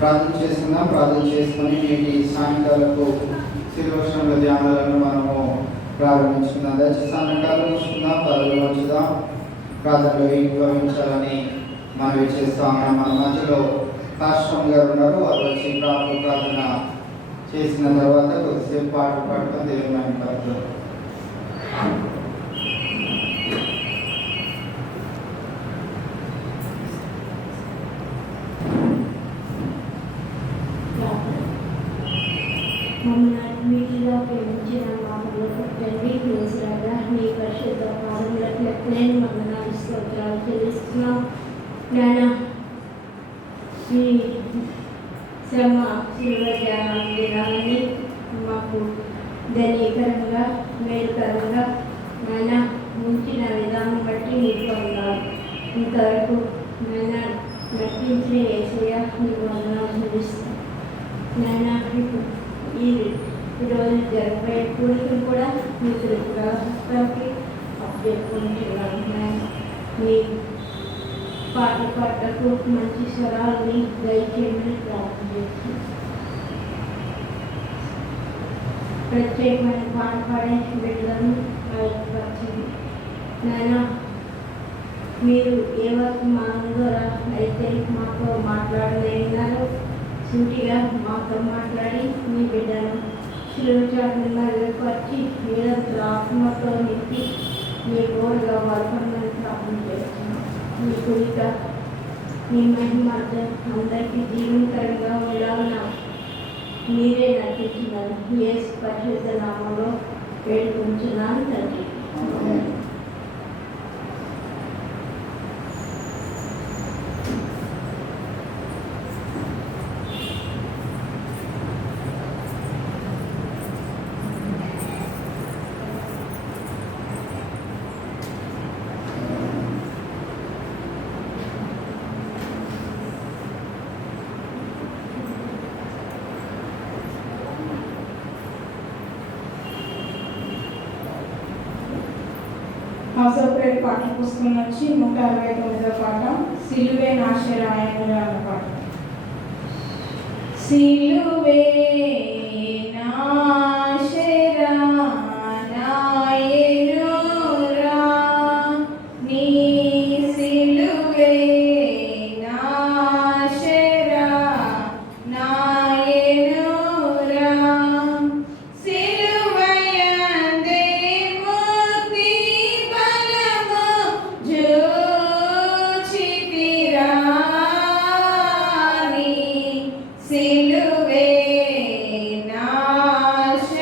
ప్రార్థన చేసుకుందాం. ప్రార్థన చేసుకుని నేటి సాయంకాలపు శిల్వశ్రమ ధ్యానాలను మనము ప్రారంభించుకుందాం. దయచేసి సాయంకాలం ఉంచుకుందాం, తలలు ఉంచుదాం, ప్రార్థనలో ఏకీభవించాలని మనవి చేస్తాం. మన మధ్యలో కాశ్రమ్ గారు ఉన్నారు. వారు వచ్చి ప్రార్థన చేసిన తర్వాత కొద్దిసేపు పాట పాడుతాం. దేవుని పడుతుంది. మీటిగా ప్రేమించిన మాటలు తండ్రి వేసిరాగా మీ పరిశుద్ధ పాదములకు నేను వందనాలు స్తోత్రాలు చెల్లిస్తున్నాం. నాయన మీ శ్రమ శిలువ ధ్యానం వినాలని మాకు ధనీకరంగా మేలుకరంగా నాయన ఉంచిన విధానం బట్టి మీకు వందనాలు. ఇంతవరకు నాయన నటించిన యేసయ్య మీకు వందనాలు చెల్లిస్తాం. నాయన ఈరోజు జరిపే కూడికలు కూడా మీ తిరుగుతానికి అప్పచెప్పుకుంటున్నాను. మీ పాటకు మంచి స్వరాలని దయచేయమని ప్రార్థన చేస్తున్నాను. ప్రత్యేకమైన పాట పాడే బిడ్డలను బయటపరచండి. నాయన మీరు ఏ వర్తమానం ద్వారా అయితే మాతో మాట్లాడలేనారో సూటిగా మాతో మాట్లాడి మీ బిడ్డను శిలువచాటును మరుగుపరిచి మీరంతా ఆత్మతో నింపి మీ గోడుగా వర్తమని ప్రార్థన చేస్తున్నాం. మీ కుడిక మీ మహిమ అందరికీ జీవనకరంగా ఉండాలన్న మీరే నటించినారు. యేసు పరిశుద్ధ నామంలో వేడుకుంటున్నాను తండ్రి. ఆసోపేట పాఠ్య పుస్తకం నుంచి 169వ పాఠం సిలువే నాశరాయనురా అన్న పాఠం. సిలువే నాశరాయనురా నీ సిలువే నాశరాయనురా సిలువయందే ముక్తి బలము జోచితిరా నీ సిలువే నాశ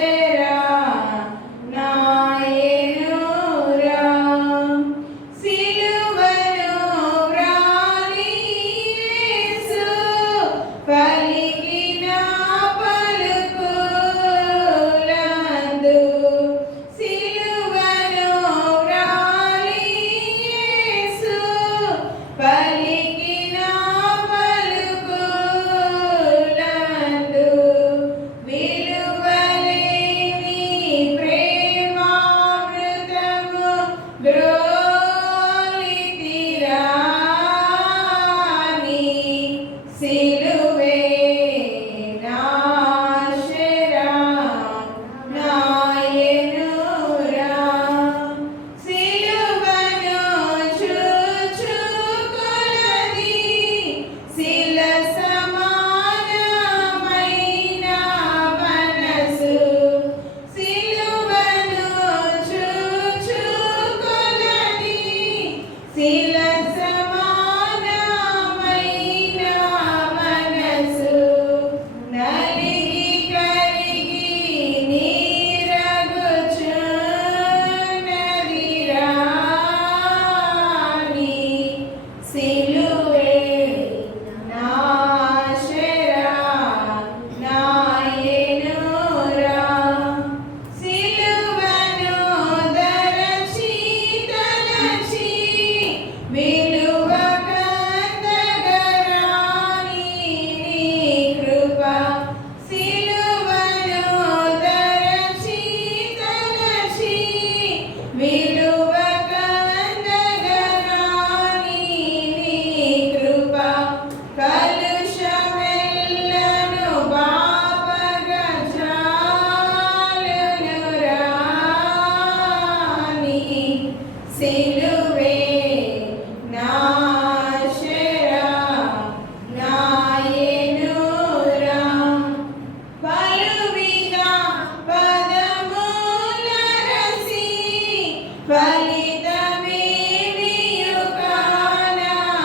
సిలువే నాశరా నాయనురా పలువిధ పదముల రసి ఫలితమేమియు కానలేక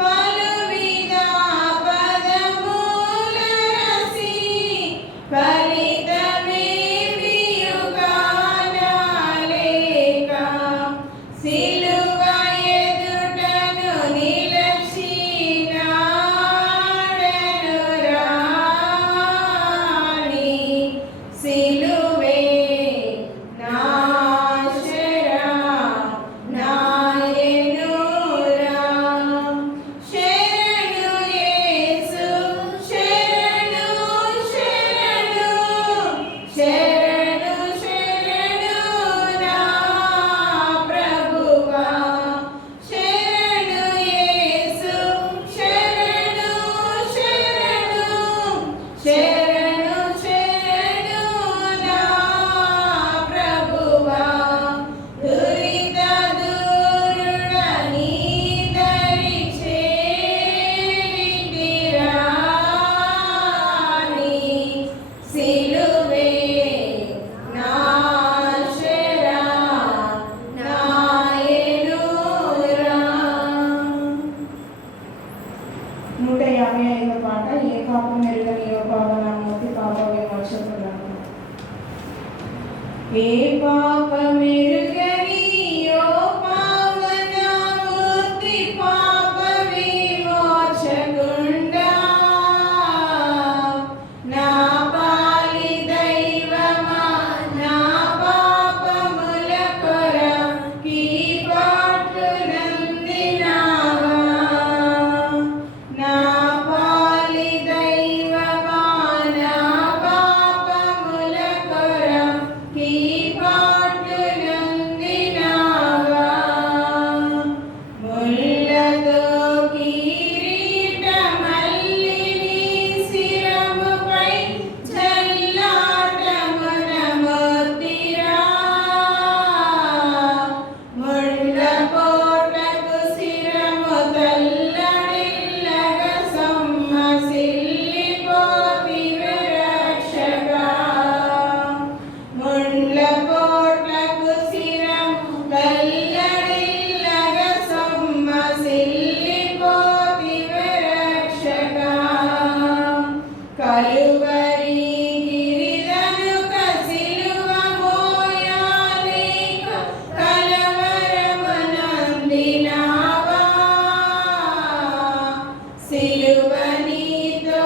పలువిధ పదముల రసి ఫలితమేమియు కానలేక సిలువ ఎదుటను నిలచినాడను రాణి సిలువే నాశరా నాయనురా శరణు యేసు శరణు శరణు శరణు శరణు నా ప్రభువా శరణు యేసు శరణు శరణు శరణు శరణు నా ప్రభువా దురిత దూరుడ నీ దరి చేరితి రాణి సిలువే నాశరా నాయనురా 155వ పాట ఏ పాపం మెరుగని ఓ పావనామూర్తి పాప విమోచకులను ఏ పాపమెరుగని ఓ పావనమూర్తి పాప విమోచకుండా నా పాలి దైవమా నా పాపముల కొరకి పాటునందినావా నా పాలి దైవమా నా పాపముల కొరకి పాటునందినావా ముళ్ళతో కిరీటమల్లి నీ శిరముపై చల్లాటమున మోతిరా ముళ్ళ పోట్లకు శిరము తల్లడిల్లగ సొమ్మసిల్లిపోతివే రక్షకా ముళ్ళ పోట్లకు శిరము తల్లడిల్లగ సొమ్మసిల్లిపోతివే రక్షకా కలువరి గిరిదనుక సిలువ మోయాలేక కలవరమునందినావా సిలువ నీతో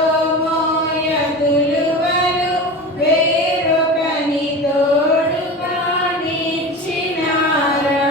మోయతులువలు వేరొకని తోడుగా నిలిచినారా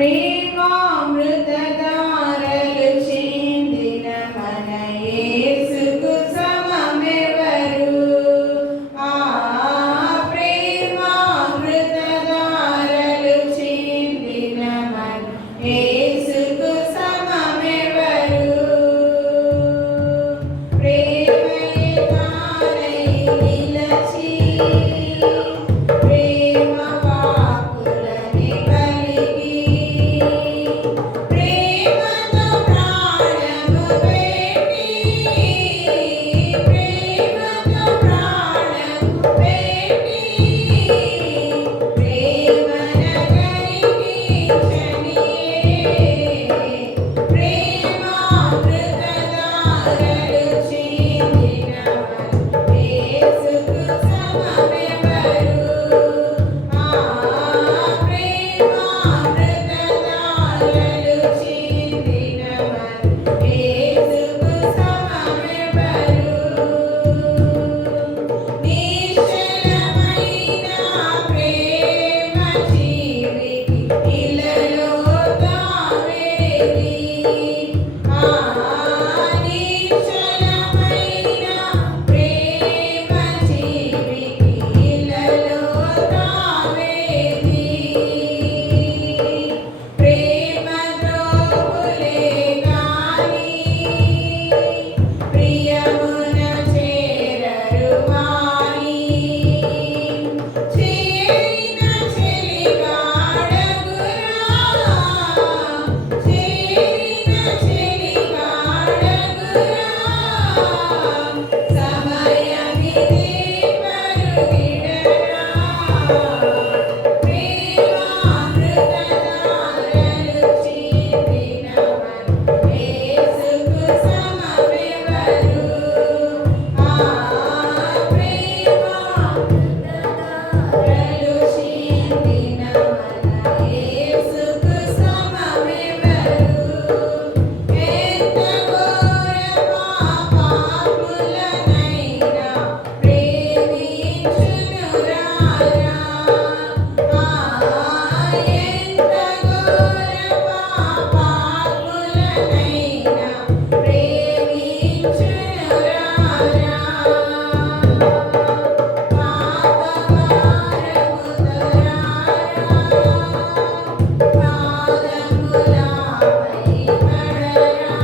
ప్రేమామృతధారలు చిందిన మన యేసుకు సమమెవరు? ఆ ప్రేమామృతధారలు చిందిన మన యేసుకు సమమెవరు? ప్రేమయే తానై నిలచి ప్రేమ వాక్కులని పలికి ప్రేమతో ప్రాణము పెట్టి ప్రేమతో ప్రాణము పెట్టి ప్రేమనగరికి క్షణియే ప్రేమామృతధారలు చిందిన మన యేసుకు సమమెవరు? ఆ ప్రేమామృతధారలు చిందిన మన యేసుకు సమమెవరు? నిశ్చలమైన ప్రేమ జీవికి ఇలలో తావేది. నిశ్చలమైన ప్రేమ జీవికి ఇలలో తావేది. ప్రేమ ద్రోహులే గాని ప్రియమున చేరరు వాని చేరిన చెలిగాడగురా చేరిన చెలిగాడగురా సమయమిదే పరుగిడరా ప్రేమామృతధారలు చిందిన మన యేసుకు సమమెవరు? ఆ ప్రేమామృతధారలు చిందిన మన యేసుకు సమమెవరు? ఎంత ఘోర పాపాత్ములనైనా ప్రేమించునురారా. ఎంత ఘోర పాపాత్ములనైనా ప్రేమించునురారా. పాదములపై పడరా.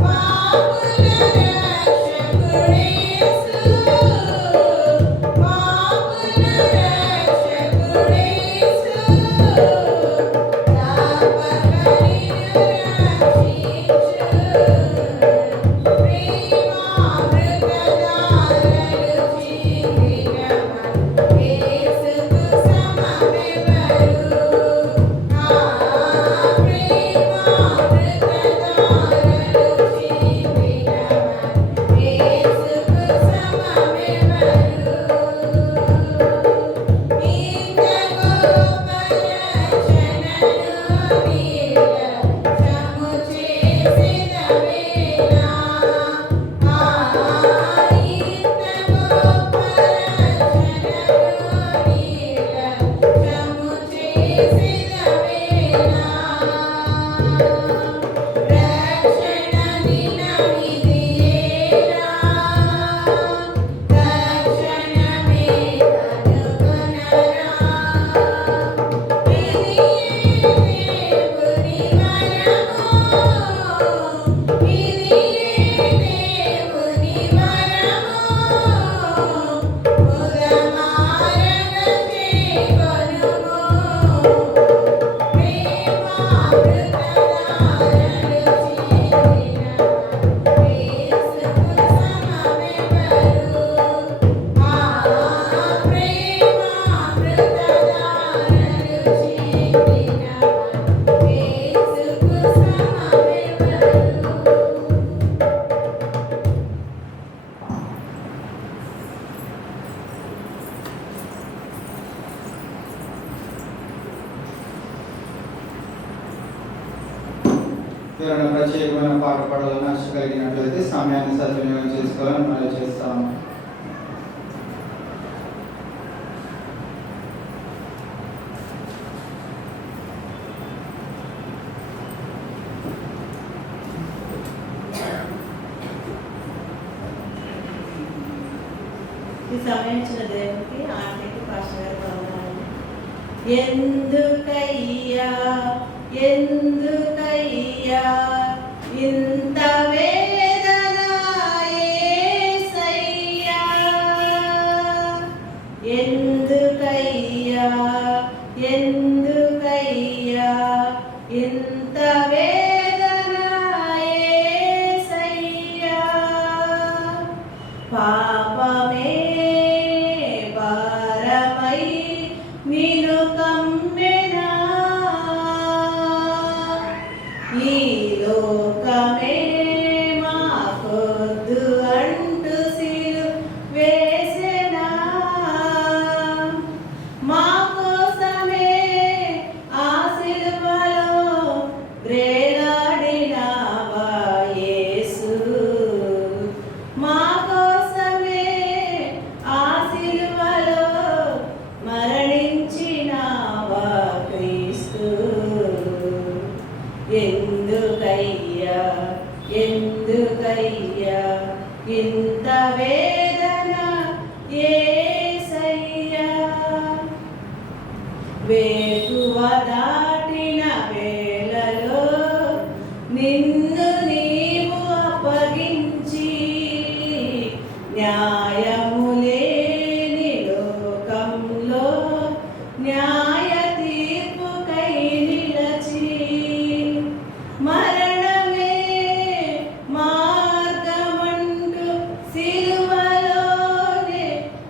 పాపుల రక్షకుడేసు పాపుల రక్షకుడేసు తప్పకరిను రక్షించు. ప్రేమామృతధారలు చిందిన మన యేసుకు సమమెవరు? ఆ ప్రేమామృతధారలు చిందిన మన యేసుకు సమమెవరు? ఇంత గొప్ప రక్షణను నిర్లక్ష్యము చేసినవేలా? ఇంత గొప్ప రక్షణను నిర్లక్ష్యము చేసినవేలా? రక్షణ దినమిదియేలా తక్షణమే కనుగొనరా. ఇదియే దేవుని వరము ఇదియే దేవుని వరము ఉదమారగ చేకొనుము. ప్రేమామృతధారలు చిందిన మన యేసుకు సమమెవరు? ఆ ప్రేమామృతధారలు చిందిన మన యేసుకు సమమెవరు? ఎవరైనా ప్రత్యేకమైన పాట పాడాలని ఆశ కలిగినట్లయితే సమయాన్ని సద్వినియోగం చేసుకోవాలని మనం చేస్తాము. సమయం ఇచ్చిన దేవునికి ఆంటీకి పాస్టర్ గారు వందనాలు. ఎందుకయ్యా ఎందుకయ్యా ఇంత వేదన యేసయ్యా, ఎందుకయ్యా ఎందుకయ్యా ఇంత వేదన యేసయ్యా, పాపమే భారమై నిన్ను కమ్మెనా, ఈ లోకమే మాకొద్దు అంటూ సిలువేసెనా, మా కోసమే ఆ సిలువలో వేలాడినావా యేసు, మా కోసమే ఆ సిలువలో మరణించినావా క్రీస్తు, ఎందుకయ్యా ఎందుకయ్యా ఇంత వేదన యేసయ్యా, వేకువ దాటిన వేళలో నిన్ను నీవు అప్పగించి, న్యాయము లేని లోకంలో న్యాయ తీర్పుకై నిలచి, మరణమే మార్గమంటూ సిలువలోనే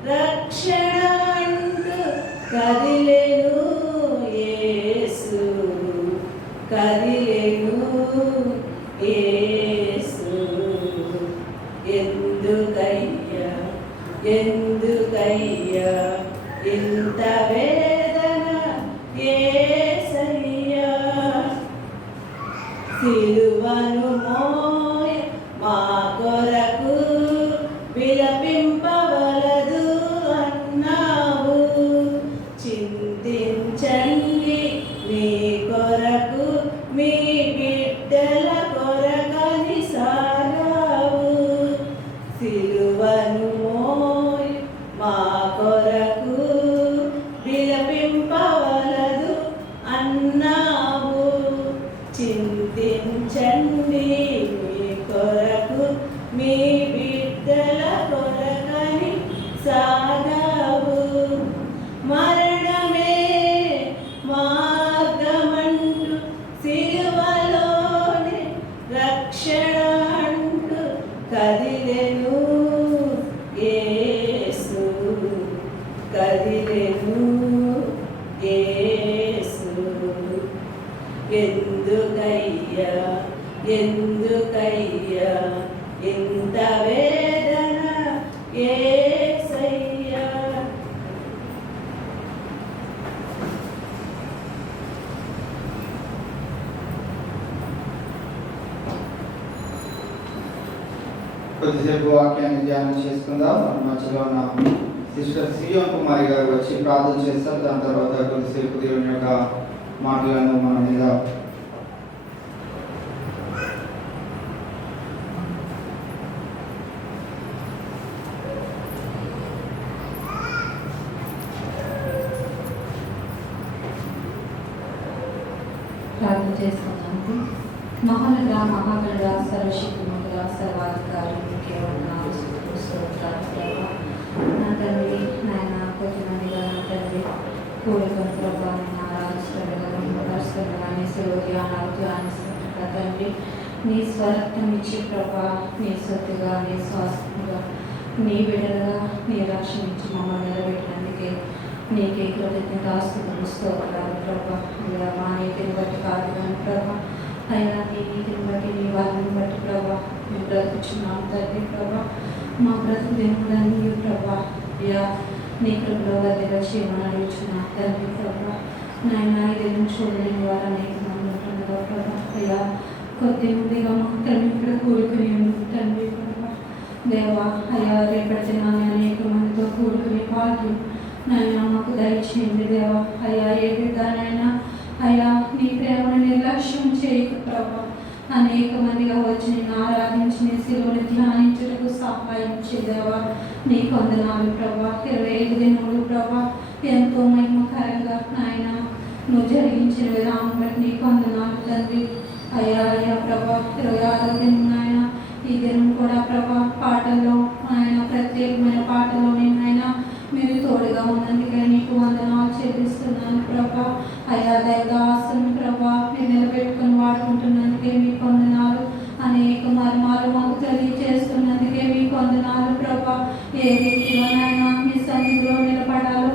రక్షణ అంటూ కదిలెను యేసు, కదిలెను యేసు, ఎందుకయ్యా ఎందుకయ్యా ఇంత వేదన యేసయ్యా, సిలువను మోయ మా కొరకు విలపింపవలదు అన్నావు, చింతించండి మీ కొరకు మీ బిడ్డల కొరకని సాగావు, సిలువను మోయ మా కొరకు విలపింపవలదు అన్నావు, చింతించండి మీ కొరకు మీ బిడ్డల కొరకని సాగావు, మరణమే మార్గమంటూ సిలువలోనే రక్షణ అంటూ కదిలెను యేసు, కదిలెను యేసు, ఎందుకయ్యా ఎందుకయ్యా ఇంత వేదన యేసయ్యా. కొద్దిసేపు వాక్యాన్ని ధ్యానం చేసుకుందాం. మన మధ్యలో ఉన్న సిస్టర్ సియోన్ కుమారి గారు వచ్చి ప్రార్థన చేస్తారు. దాని తర్వాత కొద్దిసేపు దేవుని యొక్క మాటలను మన మీద ప్రార్థన చేసుకున్నాను. మహానగర మహాగణ సర్వశక్తిమంతుల సర్వాధికారి కేవలం నా తండ్రి నాయన కొద్దిమందిగా నా తండ్రి కోరికను ప్రభావం ఆరాధిస్తుండగా ధ్యానాలు ధ్యానిస్తుండగా తండ్రి నీ స్వరక్తం ఇచ్చి ప్రభా నీ సొత్తుగా నీ స్వాస్థ్యంగా నీ బిడ్డలుగా నీ రక్షణ ఇచ్చి మమ్మల్ని నిలబెట్టినందుకే నీకే కృతజ్ఞతాస్తుతులు స్తోత్రాలు ప్రభా. అయ్యా మా నీతిని బట్టి కాదు కానీ ప్రభా, అయ్యా నీ నీతిని బట్టి నీ వాళ్ళని బట్టి ప్రభా మేము బ్రతుకుచున్నాం తండ్రి ప్రభా. మా బ్రతుకు దేవుడని ప్రభా అయ్యా నీ కృపలో గదిలో చేయమని అడుగుచున్నాం తండ్రి ప్రభా. నాయన ఇది చూడలేని వారు అనేక మంది ఉంటుండగా ప్రభా అయ్యా కొద్ది మందిగా మాత్రం ఇక్కడ కూడుకుని తండ్రి ప్రభా. దేవా అయ్యా రేపటి దినాన్ని అనేక మందితో కూడుకునే భాగ్యం నాయన మాకు దయచేయండి దేవా. అయ్యా ఏ విధానైనా అయ్యా నీ ప్రేమను నిర్లక్ష్యం చేయకు ప్రభా. అనేక మందిగా వచ్చి నేను ఆరాధించి నీ శిలువను ధ్యానించుటకు సహాయం చేదేవా. నీకు వందనాలు ప్రభా. 25 దినములు ప్రభా ఎంతో మహిమకరంగా నాయన నువ్వు జరిగించిన విధానం బట్టి నీకు వందనాలు తండ్రి. అయ్యా ప్రభా 26వ దినం నాయన ఈ దినం కూడా ప్రభా పాటల్లో ఆయన ప్రత్యేకమైన పాటలో నాయన మీరు తోడుగా ఉన్నందుకే నీకు వందనాలు చెల్లిస్తున్నాను ప్రభా. అయ్యా దైవదాసుని ప్రభా మీరు నిలబెట్టుకుని వాడుకుంటున్నందుకే మీకు వందనాలు. అనేక మర్మాలు మాకు తెలియజేస్తున్నందుకే మీకు వందనాలు ప్రభా. ఏ రీతిలోనైనా మీ సన్నిధిలో నిలబడాలో,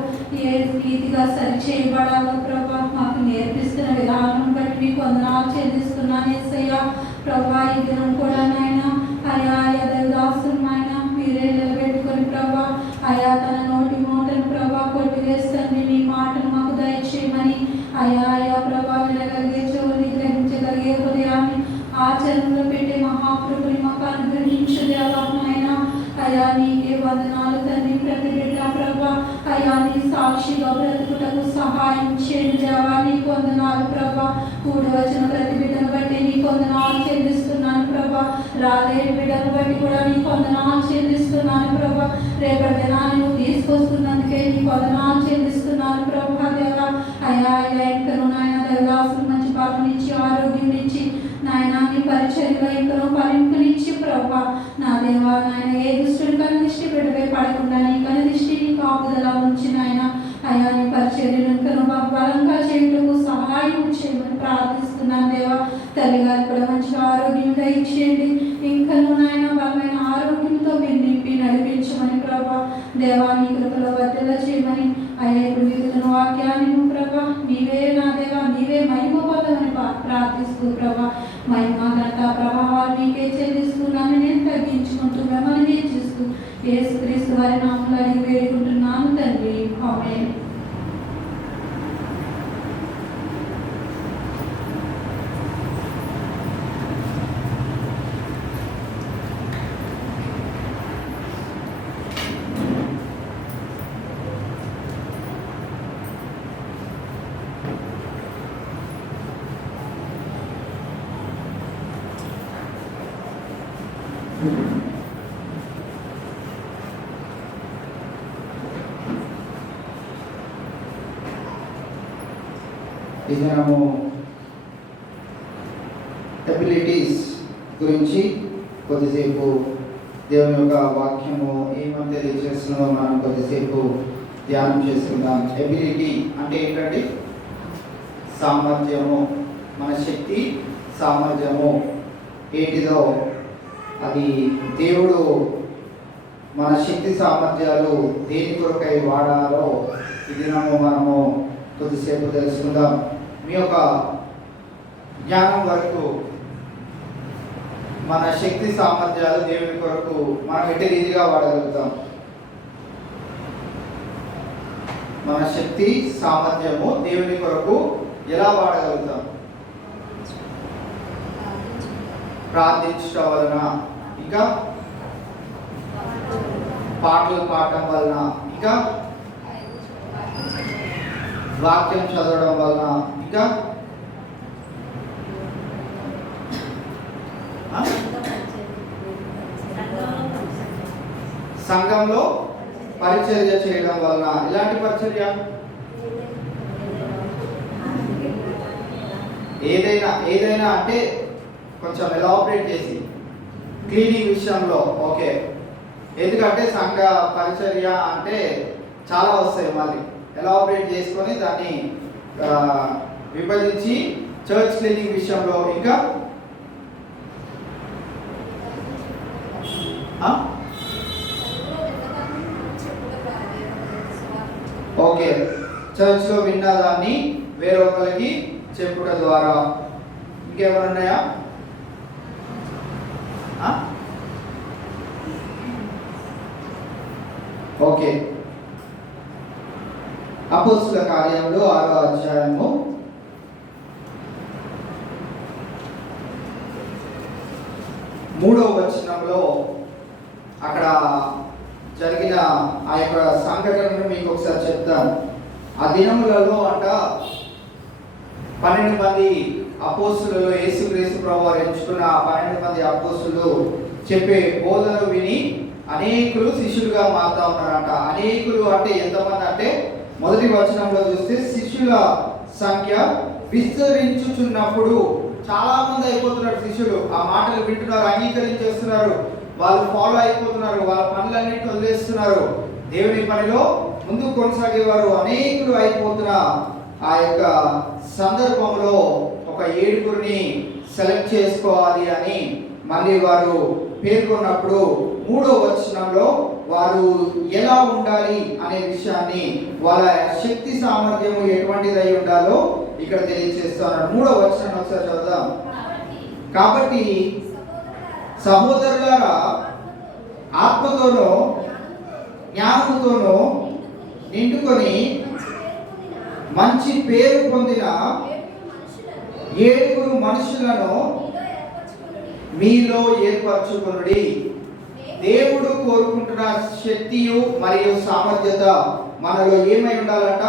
ఏ రీతిగా సరి చేయబడాలో ప్రభా మాకు నేర్పిస్తున్న విధానం బట్టి మీకు వందనాలు చెల్లిస్తున్నాను యేసయ్యా ప్రభా. ఈ దినం కూడా నాయన అయా దైవదాసుని ఆయన మీరే నిలబెట్టుకొని ప్రభా అయా తన నోటి మాటను ప్రభా కొట్టివేస్తుంది. మీ మాటను మాకు దయచేయమని అయా ప్రభా వినగలిగే చెవుని, గ్రహించగలిగే హృదయాన్ని ఆచరణలో పెట్టే మహాప్రభుని మాకు అనుగ్రహించదేవా నాయన. అయా నీకే వందనాలు తండ్రి. ప్రతి బిడ్డ ప్రభా అయా నీ సాక్షిగా బ్రతుకుటకు సహాయం చేయండి దేవా. నీకు వందనాలు ప్రభా. కూడి వచ్చిన ప్రతి బిడ్డను బట్టి నీకు వందనాలు చెల్లిస్తున్నాను ప్రభా. రాలేని బిడ్డను బట్టి కూడా నీకు వందనాలు చెల్లిస్తున్నాను ప్రభా. రేపటి దినాన్ని నువ్వు తీసుకొస్తున్నందుకే నీకు వందనాలు చెల్లిస్తున్నాను ప్రభా దేవా. అయా ఇంకను నాయన దేవదాసులు మంచి పాపనిచ్చి ఆరోగ్యం ఇచ్చి నాయన నీ పరిచర్యలో ఇంకను ఫలింపునిచ్చి ప్రభా నా దేవా నాయన ఏ దుష్టుడి కను దిష్టి బిడ్డపై పడకుండా నీ కను దిష్టి నీ కాపుదల ఉంచి నాయన అయా నీ పరిచర్యను ఇంకను బలంగా చేయటకు సహాయం చేయమని ప్రార్థిస్తున్నాను దేవా. తల్లి గారు కూడా మంచి ఆరోగ్యం దయచేయండి. ఇంకను నాయన బలమైన ఆరోగ్యంతో మీరు నింపి నడిపించమని ప్రభా దేవా నీ కృపలో వర్ధల చేయమని అయ్యా ఇప్పుడు విధులను వాక్యాన్ని ప్రభా నీవే నా దేవా నీవే మహిమ పొందమని ప్రార్థిస్తూ ప్రభా మహిమ ఘనత ప్రభావాలు నీకే చెల్లిస్తున్నాను. నేను తగ్గించుకుంటూ మిమ్మల్ని హెచ్చిస్తూ యేసుక్రీస్తు వారి నామములో అడిగి వేడుకుంటున్నాను తండ్రి. ఆమేన్. ఈ దినము ఎబిలిటీస్ గురించి కొద్దిసేపు దేవుని యొక్క వాక్యము ఏమని తెలియజేస్తుందో మనం కొద్దిసేపు ధ్యానం చేసుకుందాం. ఎబిలిటీ అంటే ఏంటంటే సామర్థ్యము, మన శక్తి సామర్థ్యము ఏంటిదో అది దేవుడు మన శక్తి సామర్థ్యాలు దేని కొరకై వాడాలో ఈ దినము మనము కొద్దిసేపు తెలుసుకుందాం. మీ యొక్క జ్ఞానం వరకు మన శక్తి సామర్థ్యాలు దేవుని కొరకు మనం ఎట్టి రీతిగా వాడగలుగుతాం. మన శక్తి సామర్థ్యము దేవుని కొరకు ఎలా వాడగలుగుతాం? ప్రార్థించడం వలన, ఇంకా పాటలు పాడటం వలన, ఇంకా వాక్యం చదవడం వలన, ఇంకా సంఘంలో పరిచర్య చేయడం వలన. ఇలాంటి పరిచర్య ఏదైనా అంటే కొంచెం ఎలాబరేట్ చేసి క్లీనింగ్ విషయంలో ఓకే. ఎందుకంటే సంఘ పరిచర్య అంటే చాలా వస్తాయి, మళ్ళీ ఎలాబరేట్ చేసుకొని దాన్ని విభజించి చర్చ్ క్లీనింగ్ విషయంలో, ఇంకా ఓకే చర్చ్లో విన్న దాన్ని వేరొకరికి చెప్పుట ద్వారా. ఇంకేమైనా ఉన్నాయా? ఓకే. అపోస్తుల కార్యములు 6వ అధ్యాయము 3వ వచనంలో అక్కడ జరిగిన ఆ యొక్క సంఘటనను మీకు ఒకసారి చెప్తాను. ఆ దినములలో 12 మంది అపోస్తులలో యేసుక్రీస్తు ప్రభువారు ఎంచుకున్న 12 మంది అపోస్తులు చెప్పే బోధనలు విని అనేకులు శిష్యులుగా మారుతా ఉన్నారంట. అనేకులు అంటే ఎంతమంది అంటే మొదటి వచనంలో చూస్తే శిష్యుల సంఖ్య విస్తరించుచున్నప్పుడు చాలా మంది అయిపోతున్నారు శిష్యులు. ఆ మాటలు వింటున్నారు, అంగీకరించేస్తున్నారు, వాళ్ళు ఫాలో అయిపోతున్నారు, వాళ్ళ పనులన్నింటినీ వదిలేస్తున్నారు, దేవుని పనిలో ముందుకు కొనసాగేవారు అనేకులు అయిపోతున్న ఆ యొక్క సందర్భంలో ఒక 7గురిని సెలెక్ట్ చేసుకోవాలి అని మళ్ళీ వారు పేర్కొన్నప్పుడు 3వ వచనంలో వారు ఎలా ఉండాలి అనే విషయాన్ని, వాళ్ళ శక్తి సామర్థ్యము ఎటువంటిదై ఉండాలో ఇక్కడ తెలియజేస్తున్నారు. 3వ వచనం ఒకసారి చదువుదాం. కాబట్టి సహోదరులారా, ఆత్మతోనూ జ్ఞానముతోనూ నిండుకొని మంచి పేరు పొందిన 7 మనుషులను మీలో ఏర్పరచుకొనుడి. దేవుడు కోరుకుంటున్న శక్తియు మరియు సామర్థ్యత మనలో ఏమై ఉండాలంట?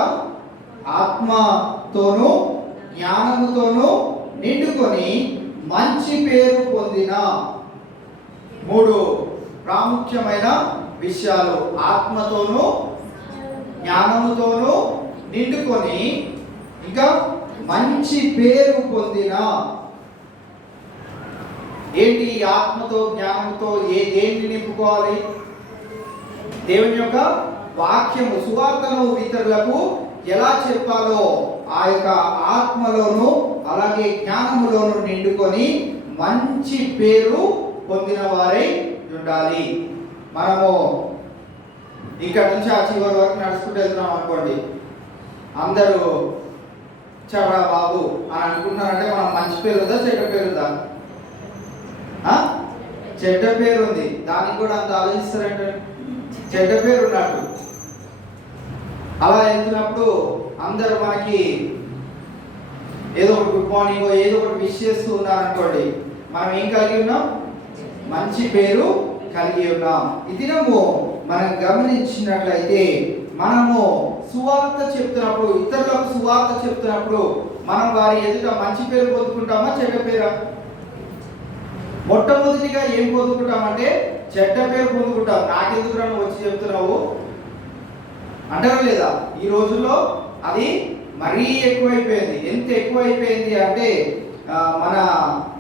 ఆత్మతోనూ జ్ఞానముతోనూ నిండుకొని మంచి పేరు పొందిన 3 ప్రాముఖ్యమైన విషయాలు. ఆత్మతోనూ జ్ఞానముతోనూ నిండుకొని ఇంకా మంచి పేరు పొందిన. ఏంటి ఆత్మతో జ్ఞానంతో దేన్ని నింపుకోవాలి? దేవుని యొక్క వాక్యము, సువార్తను ఇతరులకు ఎలా చెప్పాలో ఆ యొక్క ఆత్మలోను అలాగే జ్ఞానములోను నిండుకొని మంచి పేరు పొందిన వారై ఉండాలి. మనము ఇక్కడ నుంచి ఆ చివరి వరకు నడుచుకుంటూ వెళ్తున్నాం అనుకోండి, అందరూ చవరా బాబు అని అనుకుంటున్నారంటే మనం మంచి పేరు ఉందా చెడ్డ పేరు ఉందా? చెడ్డ పేరు ఉంది. దానికి కూడా అంత ఆలోచిస్తారంటే చెడ్డ పేరు ఉన్నట్టు. అలా వెళ్తున్నప్పుడు అందరూ మనకి ఏదో ఒకటి గుడ్ మార్నింగ్ ఏదో ఒకటి విష్ చేస్తూ ఉన్నారనుకోండి, మనం ఏం కలిగి ఉన్నాం? మంచి పేరు కలిగి ఉన్నాం. ఈ దినము మనం గమనించినట్లయితే మనము సువార్త చెప్తున్నప్పుడు, ఇతరులకు సువార్త చెప్తున్నప్పుడు మనం వారి ఎదుట మంచి పేరు పొందుకుంటామా చెడ్డ పేరా? మొట్టమొదటిగా ఏం పొందుకుంటామంటే చెడ్డ పేరు పొందుకుంటాం. నాకెందుకు నువ్వు వచ్చి చెప్తున్నావు అంటారా లేదా? ఈ రోజుల్లో అది మరీ ఎక్కువైపోయింది. ఎంత ఎక్కువైపోయింది అంటే మన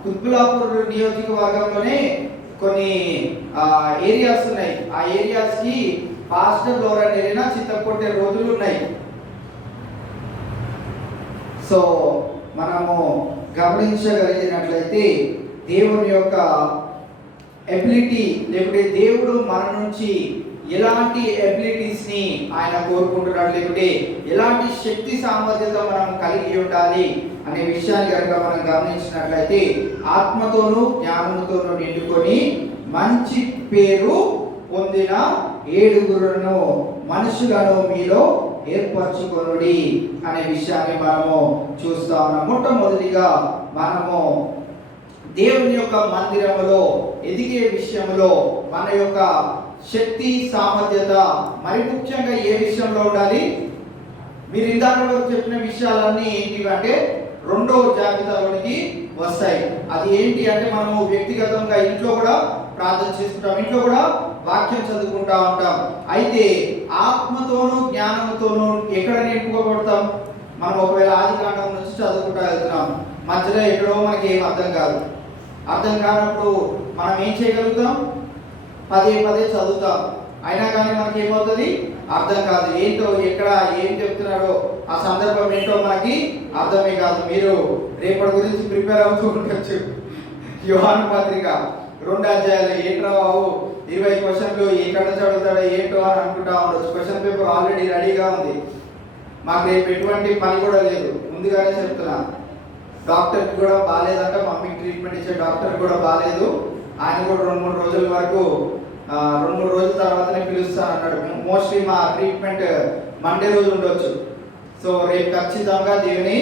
కుత్బులాపూర్ నియోజకవర్గంలోనే కొన్ని ఏరియాస్ ఉన్నాయి. ఆ ఏరియాస్కి పాస్టర్ ఎవరైనా వెళ్ళినా చిత్తకొట్టే రోజులు ఉన్నాయి. సో మనము గమనించగలిగినట్లయితే దేవుని యొక్క ఎబిలిటీ, లేకపోతే దేవుడు మన నుంచి ఎలాంటి ఎబిలిటీస్ని ఆయన కోరుకుంటున్నాడు, లేకపోతే ఎలాంటి శక్తి సామర్థ్యత మనం కలిగి ఉండాలి అనే విషయాన్ని కనుక మనం గమనించినట్లయితే ఆత్మతోనూ జ్ఞానముతోనూ నిండుకొని మంచి పేరు పొందిన 7 మనుషులను మీలో ఏర్పరచుకొనుడి అనే విషయాన్ని మనము చూస్తా ఉన్నాం. మొట్టమొదటిగా మనము దేవుని యొక్క మందిరములో ఎదిగే విషయంలో మన యొక్క శక్తి సామర్థ్యత మరి ముఖ్యంగా ఏ విషయంలో ఉండాలి? మీరు ఇందాక వరకు చెప్పిన విషయాలన్నీ ఏంటి అంటే 2వ జాబితాలోనికి వస్తాయి. అది ఏంటి అంటే మనము వ్యక్తిగతంగా ఇంట్లో కూడా ప్రార్థన చేసుకుంటాం, ఇంట్లో కూడా వాక్యం చదువుకుంటా ఉంటాం. అయితే ఆత్మతోనూ జ్ఞానంతోనూ ఎక్కడ నింపుకోబడతాం? మనం ఒకవేళ ఆదికాండం నుంచి చదువుకుంటా వెళ్తున్నాం, మధ్యలో ఎక్కడో మనకి ఏం అర్థం కాదు. అర్థం కానప్పుడు మనం ఏం చేయగలుగుతాం? పదే చదువుతాం, అయినా కానీ మనకి ఏమవుతుంది? అర్థం కాదు. ఏంటో ఎక్కడ ఏం చెప్తున్నాడో ఆ సందర్భం ఏంటో మనకి అర్థమే కాదు. మీరు రేపటి గురించి ప్రిపేర్ అవుతూ ఉండొచ్చు. యోహాను పత్రిక 2 అధ్యాయాలు ఏంట్రా బాబు 20 క్వశ్చన్లు ఎక్కడ చదువుతాడో ఏంటో అని అనుకుంటా ఉండొచ్చు. క్వశ్చన్ పేపర్ ఆల్రెడీ రెడీగా ఉంది. మాకు రేపు ఎటువంటి పని కూడా లేదు, ముందుగానే చెప్తున్నా. డాక్టర్కి కూడా బాగాలేదంట, మమ్మీకి ట్రీట్మెంట్ ఇచ్చే డాక్టర్ కూడా బాగాలేదు. ఆయన కూడా 2-3 రోజుల వరకు 2-3 రోజుల తర్వాతనే పిలుస్తాను అన్నాడు. మోస్ట్లీ మా ట్రీట్మెంట్ మండే రోజు ఉండొచ్చు. సో రేపు ఖచ్చితంగా దేవుని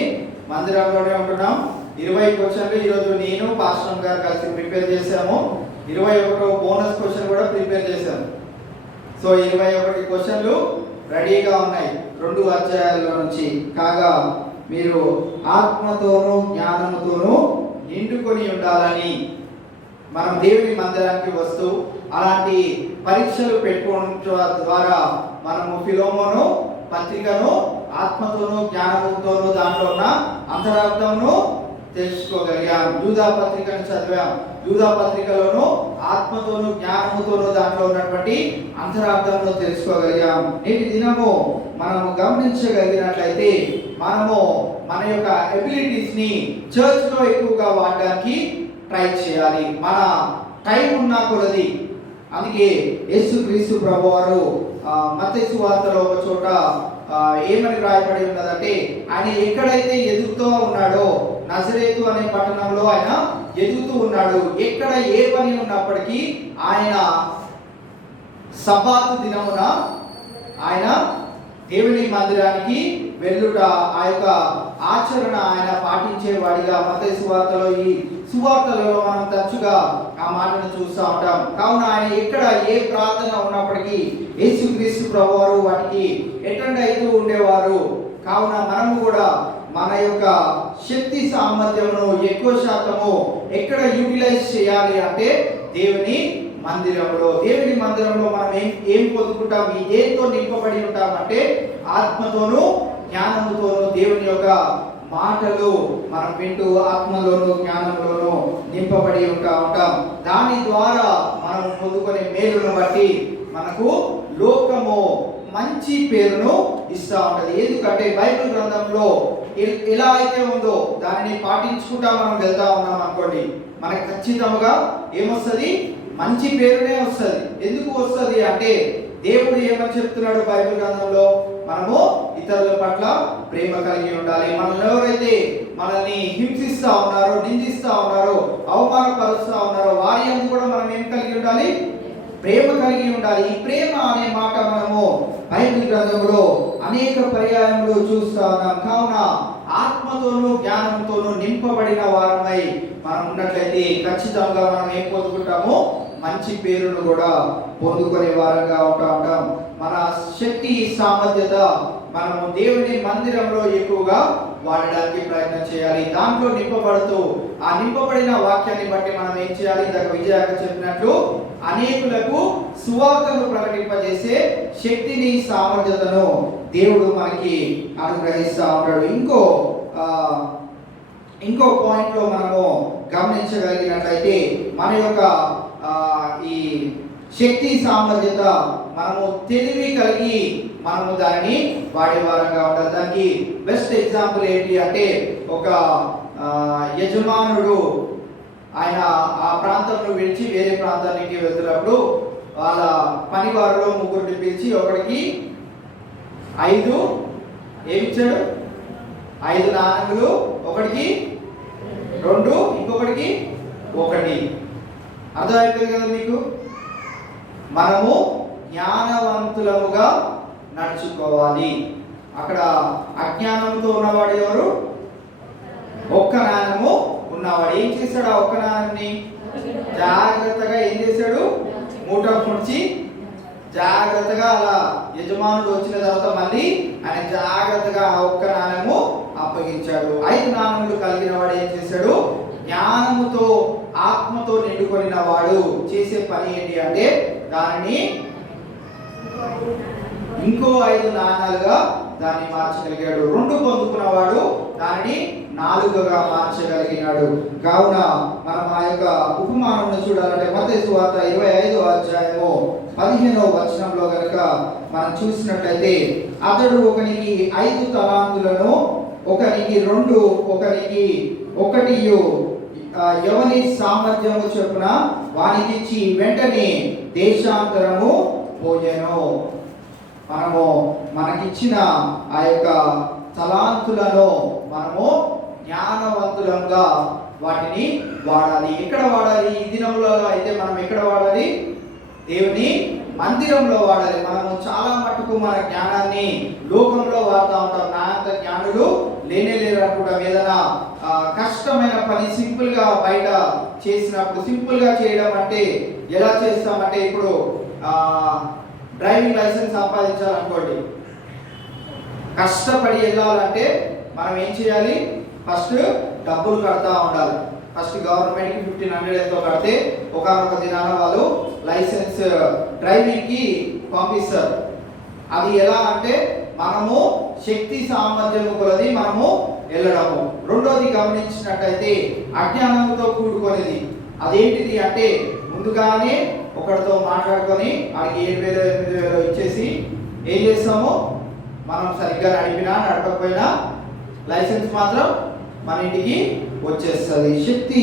మందిరంలోనే ఉంటున్నాం. 20 క్వశ్చన్లు ఈరోజు నేను పాస్టర్ గారు కలిసి ప్రిపేర్ చేశాము. 21వ బోనస్ క్వశ్చన్ కూడా ప్రిపేర్ చేశాను. సో 21 క్వశ్చన్లు రెడీగా ఉన్నాయి 2 అధ్యాయాల నుంచి. కాగా మీరు ఆత్మతోనూ జ్ఞానముతోనూ నిండుకొని ఉండాలని మనం దేవుని మందిరానికి వస్తూ అలాంటి పరీక్షలు పెట్టుకోవడం ద్వారా మనము ఫిలోమోను పత్రికను ఆత్మతోనూ జ్ఞానంతోనూ దాంట్లో ఉన్న అంతరార్థమును తెలుసుకోగలిగాం. యూదా పత్రికను చదివాం. యూదా పత్రికలోను ఆత్మతోనూ జ్ఞానముతోనూ దాంట్లో ఉన్నటువంటి అంతరార్థమును తెలుసుకోగలిగాం. నేటి దినము మనము గమనించగలిగినట్లయితే మనము మన యొక్క ఎబిలిటీస్ ని చర్చ్ లో ఎక్కువగా వాడడానికి ట్రై చేయాలి. మన టైం ఉన్న కొలది. అందుకే యేసుక్రీస్తు ప్రభువారు మత్తయి సువార్తలో ఒక చోట ఏమని రాయబడి ఉన్నదంటే, ఆయన ఎక్కడైతే ఎదుగుతూ ఉన్నాడో నజరేతు అనే పట్టణంలో ఆయన ఎదుగుతూ ఉన్నాడు. ఎక్కడ ఏ పని ఉన్నప్పటికీ ఆయన సబ్బాతు దినమున ఆయన దేవుని మందిరానికి వెళ్ళుట, ఆ యొక్క ఆచరణ ఆయన పాటించేవాడిగా మత్తయి సువార్తలో ఈ సువార్తలలో మనం తరచుగా ఆ మాటను చూస్తూ ఉంటాం. కావున ఆయన ఎక్కడ ఏ ప్రార్థన ఉన్నప్పటికీ యేసుక్రీస్తు ప్రభువారు వాటికి అటెండ్ అవుతూ ఉండేవారు. కావున మనము కూడా మన యొక్క శక్తి సామర్థ్యమును ఎక్కువ శాతము ఎక్కడ యూటిలైజ్ చేయాలి అంటే దేవుని మందిరంలో. దేవుని మందిరంలో మనం ఏం పొందుకుంటాం, దేంతో నింపబడి ఉంటామంటే ఆత్మతోనూ జ్ఞానముతోనూ దేవుని యొక్క మాటలు మనం వింటూ ఆత్మలోను జ్ఞానంలోనూ నింపబడి ఉంటాం. దాని ద్వారా మనం పొందుకునే మేలును బట్టి మనకు లోకము మంచి పేరును ఇస్తూ ఉంటది. ఎందుకంటే బైబిల్ గ్రంథంలో ఎలా అయితే ఉందో దానిని పాటించుకుంటా మనం వెళ్తా ఉన్నాం అనుకోండి, మనకు ఖచ్చితంగా ఏమొస్తుంది, మంచి పేరునే వస్తుంది. ఎందుకు వస్తుంది అంటే దేవుడు ఏమని చెప్తున్నాడు బైబిల్ గ్రంథంలో, మనము ఇతరుల పట్ల ప్రేమ కలిగి ఉండాలి. మనల్ని ఎవరైతే మనల్ని హింసిస్తా ఉన్నారో, నిందిస్తా ఉన్నారో, అవమానపరుస్తా ఉన్నారో వారి యందు కూడా మనం ఏం కలిగి ఉండాలి, ప్రేమ కలిగి ఉండాలి. ఈ ప్రేమ అనే మాట మనము బైబిల్ గ్రంథంలో అనేక పర్యాయములు చూస్తా ఉన్నాం. కావున ఆత్మతోనూ జ్ఞానంతోనూ నింపబడిన వారమై మనం ఉన్నట్లయితే ఖచ్చితంగా మనం ఏం పొందుకుంటాము, మంచి పేరును కూడా పొందుకునే వారంగా ఉంటాం. మన శక్తి సామర్థ్యత మనము దేవుని మందిరంలో ఎక్కువగా వాడడానికి ప్రయత్నం చేయాలి. దాంట్లో నింపబడుతూ ఆ నింపబడిన వాక్యాన్ని బట్టి మనం ఏం చేయాలి, ఇందాక విజయాక చెప్పినట్లు అనేకులకు సువార్తను ప్రకటింపజేసే శక్తిని సామర్థ్యతను దేవుడు మనకి అనుగ్రహిస్తూ ఉంటాడు. ఇంకో పాయింట్ లో మనము గమనించగలిగినట్లయితే మన యొక్క ఈ శక్తి సామర్థ్యత మనము తెలివి కలిగి మనము దానిని వాడేవారంగా ఉండాలి. దానికి బెస్ట్ ఎగ్జాంపుల్ ఏంటి అంటే, ఒక యజమానుడు ఆయన ఆ ప్రాంతంలో విడిచి వేరే ప్రాంతానికి వెళ్తున్నప్పుడు వాళ్ళ పని వారిలో ముగ్గురిని పిలిచి ఒకడికి 5 ఏమిచ్చాడు, 5 నాణములు, ఒకడికి 2, ఇంకొకటికి 1. అర్థమైపోయింది కదా మీకు. మనము జ్ఞానవంతులముగా నడుచుకోవాలి. అక్కడ అజ్ఞానంతో ఉన్నవాడు ఎవరు, ఒక్క నాణము ఉన్నవాడు. ఏం చేశాడు, ఆ ఒక్క నాణంని జాగ్రత్తగా ఏం చేశాడు, మూట ముడిచి జాగ్రత్తగా అలా యజమానుడు వచ్చిన తర్వాత మళ్ళీ ఆయన జాగ్రత్తగా ఆ ఒక్క నాణము అప్పగించాడు. 5 నాణములు కలిగిన వాడు ఏం చేశాడు, జ్ఞానముతో ఆత్మతో నిండుకొనిన వాడు చేసే పని ఏంటి అంటే దానిని ఇంకో 5 నాణాలుగా దాన్ని మార్చగలిగాడు. 2 పొందుకున్నవాడు దానిని 4గా మార్చగలిగినాడు. కావున మనం ఆ యొక్క ఉపమానం చూడాలంటే మత్తయి సువార్త 25వ అధ్యాయము 15వ వచనంలో గనుక మనం చూసినట్లయితే, అతడు ఒకనికి 5 తలాంతులను, ఒకనికి 2, ఒకనికి 1 ఎవని సామర్థ్యము చొప్పున వానికిచ్చి వెంటనే దేశాంతరము పోయెను. మనము మనకిచ్చిన ఆ యొక్క తలాంతులను మనము జ్ఞానవంతులంగా వాటిని వాడాలి. ఎక్కడ వాడాలి, ఈ దినంలో అయితే మనం ఎక్కడ వాడాలి, దేవుని మందిరంలో వాడాలి. మనము చాలా మటుకు మన జ్ఞానాన్ని లోకంలో వాడుతూ ఉంటాం. నా అంత జ్ఞానులు లేనే లేరు అనుకుంటాం. ఏదైనా కష్టమైన పని సింపుల్ గా బయట చేసినప్పుడు, సింపుల్ గా చేయడం అంటే ఎలా చేస్తామంటే, ఇప్పుడు డ్రైవింగ్ లైసెన్స్ సంపాదించాలనుకోండి, కష్టపడి వెళ్ళాలంటే మనం ఏం చేయాలి, ఫస్ట్ డబ్బులు కడతా ఉండాలి. ఫస్ట్ గవర్నమెంట్కి 1500 ఎంతో కడితే ఒకనొక దినాన వాళ్ళు లైసెన్స్ డ్రైవింగ్కి పంపిస్తారు. అది ఎలా అంటే మనము శక్తి సామర్థ్యము కొలది మనము వెళ్ళడము. రెండోది గమనించినట్టయితే అజ్ఞానంతో కూడుకునేది. అదేంటిది అంటే ముందుగానే ఒకరితో మాట్లాడుకొని వాడికి 7,000 8,000 ఇచ్చేసి ఏం చేస్తాము, మనం సరిగ్గా నడిపినా నడపకపోయినా లైసెన్స్ మాత్రం మన ఇంటికి వచ్చేస్తుంది. శక్తి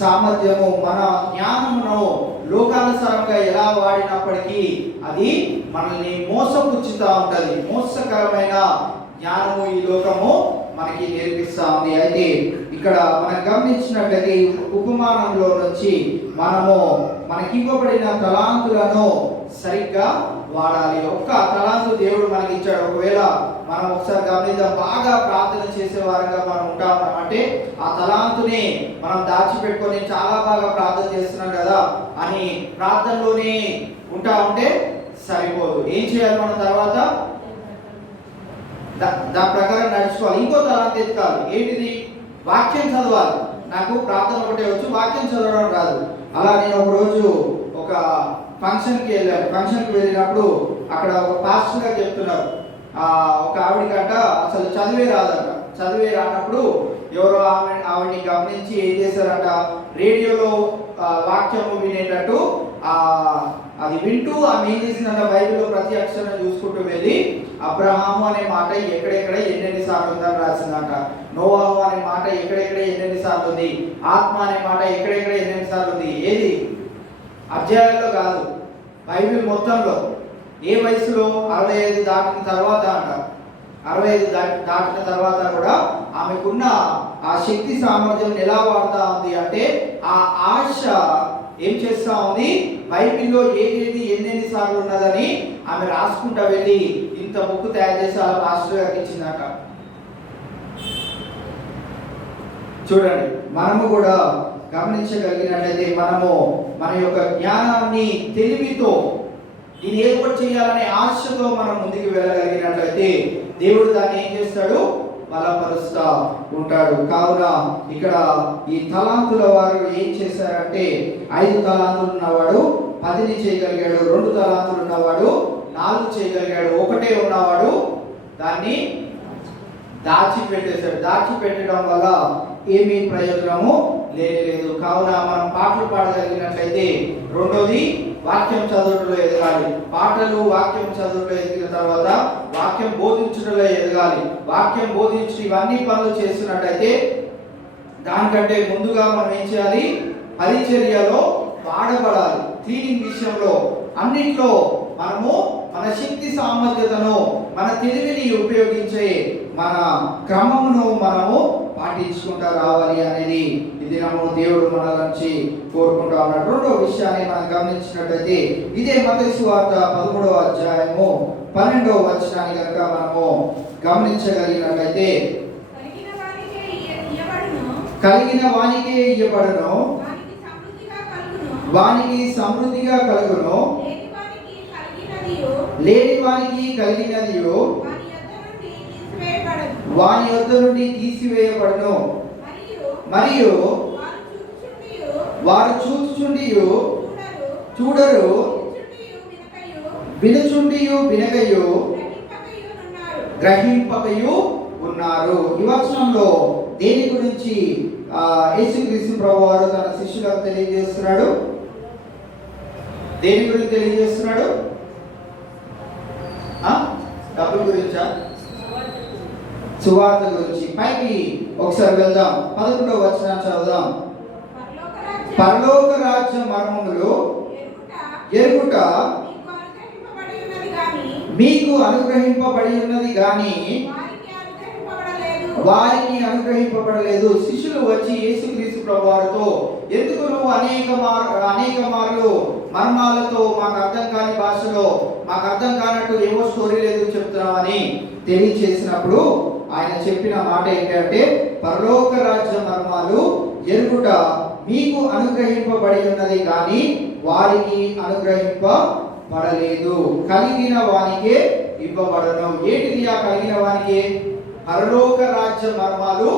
సామర్థ్యము మన జ్ఞానమును లోకానుసారంగా ఎలా వాడినప్పటికీ అది మనల్ని మోసపుచ్చుతూ ఉంటుంది. మోసకరమైన జ్ఞానము ఈ లోకము మనకి నేర్పిస్తూ ఉంది. అయితే ఇక్కడ మనం గమనించినట్లయితే ఉపమానంలో నుంచి మనము మనకి ఇవ్వబడిన తలాంతులను సరిగ్గా వాడాలి. ఒక్క తలాంతు దేవుడు మనకి ఇచ్చాడు. ఒకవేళ మనం ఒకసారి గమనిద్దాం, బాగా ప్రార్థన చేసే వారంగా మనం ఉంటాం అంటే ఆ తలాంతుని మనం దాచిపెట్టుకొని చాలా బాగా ప్రార్థన చేస్తున్నాం కదా అని ప్రార్థనలోనే ఉంటా ఉంటే సరిపోదు. ఏం చేయాలి మనం తర్వాత? దాని ప్రకారం నడుచుకోవాలి. ఇంకో తలాంతు ఎత్తుకోవాలి. ఏంటిది? వాక్యం చదవాలి. నాకు ప్రార్థన ఒకటే వచ్చు, వాక్యం చదవడం రాదు. అలా నేను ఒక రోజు ఒక ఫంక్షన్కి వెళ్ళాను. ఫంక్షన్కి వెళ్ళినప్పుడు అక్కడ ఒక పాస్టర్ గారు చెప్తున్నారు, ఒక ఆవిడకంట అసలు చదివే రాదంట. చదివే రానప్పుడు ఎవరో ఆవిడని గమనించి ఏం చేశారంట, రేడియోలో వాక్యము వినేటట్టు అది వింటూ ఆమె ఏం చేసిందంట, బైబిల్లో ప్రతి అక్షరం చూసుకుంటూ వెళ్ళి అబ్రహాము అనే మాట ఎక్కడెక్కడ ఎన్నెన్ని సార్లు ఉందని రాసిందంట. నోవాహు అనే మాట ఎక్కడెక్కడ ఎన్నెన్ని సార్లు ఉంది. ఆత్మ అనే మాట ఎక్కడెక్కడ ఎన్నెన్ని సార్లు ఉంది. ఏది? అధ్యాయంలో కాదు, బైబిల్ మొత్తంలో. ఏ వయసులో? 65 దాటిన తర్వాత అంట. 65 దాటిన తర్వాత కూడా ఆమెకున్న ఆ శక్తి సామర్థ్యం ఎలా వాడుతూ ఉంది అంటే ఆ ఆశ ఏం చేస్తూ ఉంది, బైబిల్లో ఏదేది ఎన్నెన్ని సార్లు ఉన్నదని ఆమె రాసుకుంటా వెళ్ళి ఇంత బుక్ తయారు చేసి అలా మాస్టర్ గారికి ఇచ్చిందట. చూడండి, మనము కూడా గమనించగలిగినట్లయితే మనము మన యొక్క జ్ఞానాన్ని తెలివితో దీన్ని ఏర్పాటు చేయాలనే ఆశతో మనం ముందుకు వెళ్ళగలిగినట్లయితే దేవుడు దాన్ని ఏం చేస్తాడు, బలపరుస్తా ఉంటాడు. కావున ఇక్కడ ఈ తలాంతుల వారు ఏం చేశారంటే 5 తలాంతులు ఉన్నవాడు 10ని చేయగలిగాడు, 2 తలాంతులు ఉన్నవాడు 4 చేయగలిగాడు, 1 ఉన్నవాడు దాన్ని దాచిపెట్టేశాడు. దాచిపెట్టడం వల్ల ఏమీ ప్రయోజనము లేదు. కావున మనం పాటలు పాడగలిగినట్లయితే రెండోది వాక్యం చదువుటలో ఎదగాలి. పాటలు వాక్యం చదువుటలో ఎదిగిన తర్వాత వాక్యం బోధించడంలో ఎదగాలి. వాక్యం బోధించి ఇవన్నీ పనులు చేస్తున్నట్టయితే దానికంటే ముందుగా మనం ఏం చేయాలి, పరిచర్యలో వాడబడాలి. క్లీనింగ్ విషయంలో అన్నిట్లో మనము మన శక్తి సామర్థ్యతను మన తెలివిని ఉపయోగించే మన క్రమమును మనము పాటించుకుంటూ రావాలి అనేది ఈ దినము దేవుడు మన నుంచి కోరుకుంటా ఉన్నాడు. రెండో విషయాన్ని మనం గమనించినట్లయితే ఇదే మత్తయి సువార్త 13వ అధ్యాయము 12వ వచనాన్ని కనుక మనము గమనించగలిగినట్లయితే కలిగిన వానికే ఇయ్యబడును, వానికి సమృద్ధిగా కలుగును, లేని వానికి కలిగినదియు వాని యొద్ద నుండి తీసివేయబడును. మరియు వారు చూచుచుండియు చూడరు, వినుచుండియు వినకయు గ్రహింపకయు ఉన్నారు. ఈ వచనంలో దేని గురించి యేసుక్రీస్తు ప్రభువారు తన శిష్యులకు తెలియజేస్తున్నాడు? దేని గురించి తెలియజేస్తున్నాడు? డబ్బుల గురించా? సువార్త గురించి. పైకి ఒకసారి వెళ్దాం, 11వ వచనం చదువుదాం. పరలోక రాజ్య మర్మములు ఎరుగుట మీకు అనుగ్రహింపబడి ఉన్నది గాని వారికి అనుగ్రహింపబడలేదు. శిష్యులు వచ్చి యేసుక్రీస్తు ప్రభువారితో ఎందుకు నువ్వు అనేక మార్లు మర్మాలతో మాకు అర్థం కాని భాషలో మాకు అర్థం కానట్టు ఏవో స్టోరీలు ఎందుకు చెప్తున్నామని తెలియచేసినప్పుడు ఆయన చెప్పిన మాట ఏంటంటే పరలోక రాజ్య మర్మాలు ఎరుగుట మీకు అనుగ్రహింపబడి ఉన్నది కానీ వారికి అనుగ్రహింపబడలేదు. కలిగిన వానికే ఇవ్వబడను. ఏంటిది ఆ కలిగిన వానికే? పరలోక రాజ్య మర్మాలు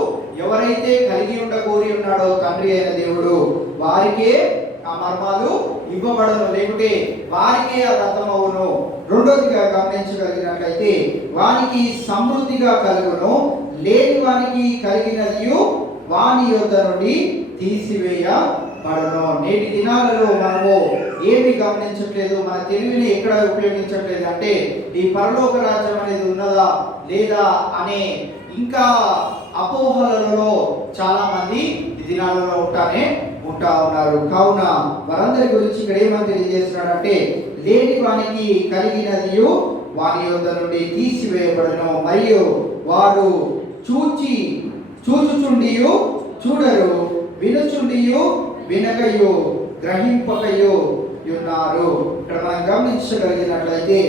ఎవరైతే కలిగి కోరి ఉన్నాడో తండ్రి అయిన దేవుడు, వారికే ఆ మర్మాలు ఇవ్వబడను, లేకుంటే వారికే అది అర్థమవును. రెండోదిగా గమనించగలిగినట్లయితే వానికి సమృద్ధిగా కలుగును, లేని వానికి కలిగినది వాని యొద్ద నుండి తీసివేయబడను. నేటి దినాలలో మనము ఏమి గమనించట్లేదు, మన తెలివిని ఎక్కడ ఉపయోగించట్లేదు అంటే ఈ పరలోక రాజ్యం అనేది ఉన్నదా లేదా అనే ఇంకా అపోహలలో చాలా మంది ఈ దినాలలో ఉంటా ఉన్నారు. కావున వారందరి గురించి ఇక్కడ ఏమని తెలియజేస్తున్నాడంటే, లేని వానికి కలిగినది వాని యొద్ద నుండి తీసివేయబడను, మరియు వారు చూచుచుండియు చూడరు, వినుచుండియు వినకయు గ్రహింపకయు ఉన్నారు. ఇక్కడ మనం గమనించగలిగినట్లయితే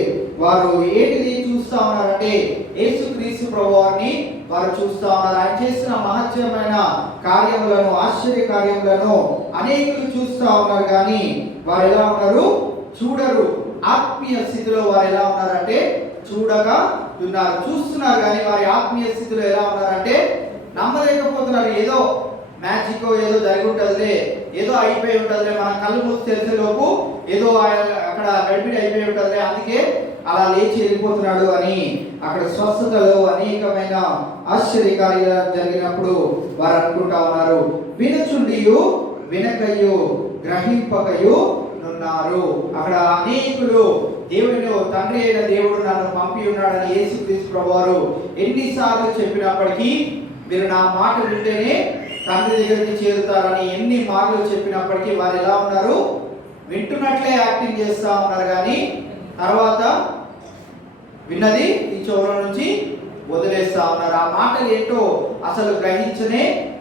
వారు ఏంటిది చూస్తా ఉన్నారంటే యేసుక్రీస్తు ప్రభువారిని వారు చూస్తా ఉన్నారు. ఆయన చేసిన మహత్యమైన కార్యములను, ఆశ్చర్య కార్యములను అనేకులు చూస్తా ఉన్నారు, కానీ వారు ఎలా ఉన్నారు? చూడరు. ఆత్మీయ స్థితిలో వారు ఎలా ఉన్నారంటే చూడగా ఉన్నారు, చూస్తున్నారు, కానీ వారి ఆత్మీయ స్థితిలో ఎలా ఉన్నారంటే నమ్మలేకపోతున్నారు. ఏదో మ్యాజిక్ ఏదో జరిగి ఉంటుందిలే, ఏదో అయిపోయి ఉంటుందిలే, మన కళ్ళు మూసి తెలిసేలోపు ఏదో అక్కడ గడిపిడి అయిపోయి ఉంటుందిలే, అందుకే అలా లేచి వెళ్ళిపోతున్నాడు అని అక్కడ స్వస్థతలో అనేకమైన ఆశ్చర్యకార్యాలు జరిగినప్పుడు వారు అనుకుంటా ఉన్నారు. వినుచుండియు వినకయు గ్రహింపకయు ఉన్నారు. అక్కడ అనేకులు దేవుడు, తండ్రి అయిన దేవుడు నన్ను పంపి ఉన్నాడని యేసుక్రీస్తు ప్రభువారు ఎన్నిసార్లు చెప్పినప్పటికీ, మీరు నా మాట వింటేనే తండ్రి దగ్గరికి చేరుతారని ఎన్ని మార్లు చెప్పినప్పటికీ వారు ఎలా ఉన్నారు? వింటున్నట్లే యాక్టింగ్ చేస్తూ ఉన్నారు, కానీ తర్వాత విన్నది ఈ చెవుల నుంచి వదిలేస్తా ఉన్నారు. ఆ మాటలు ఏంటో అసలు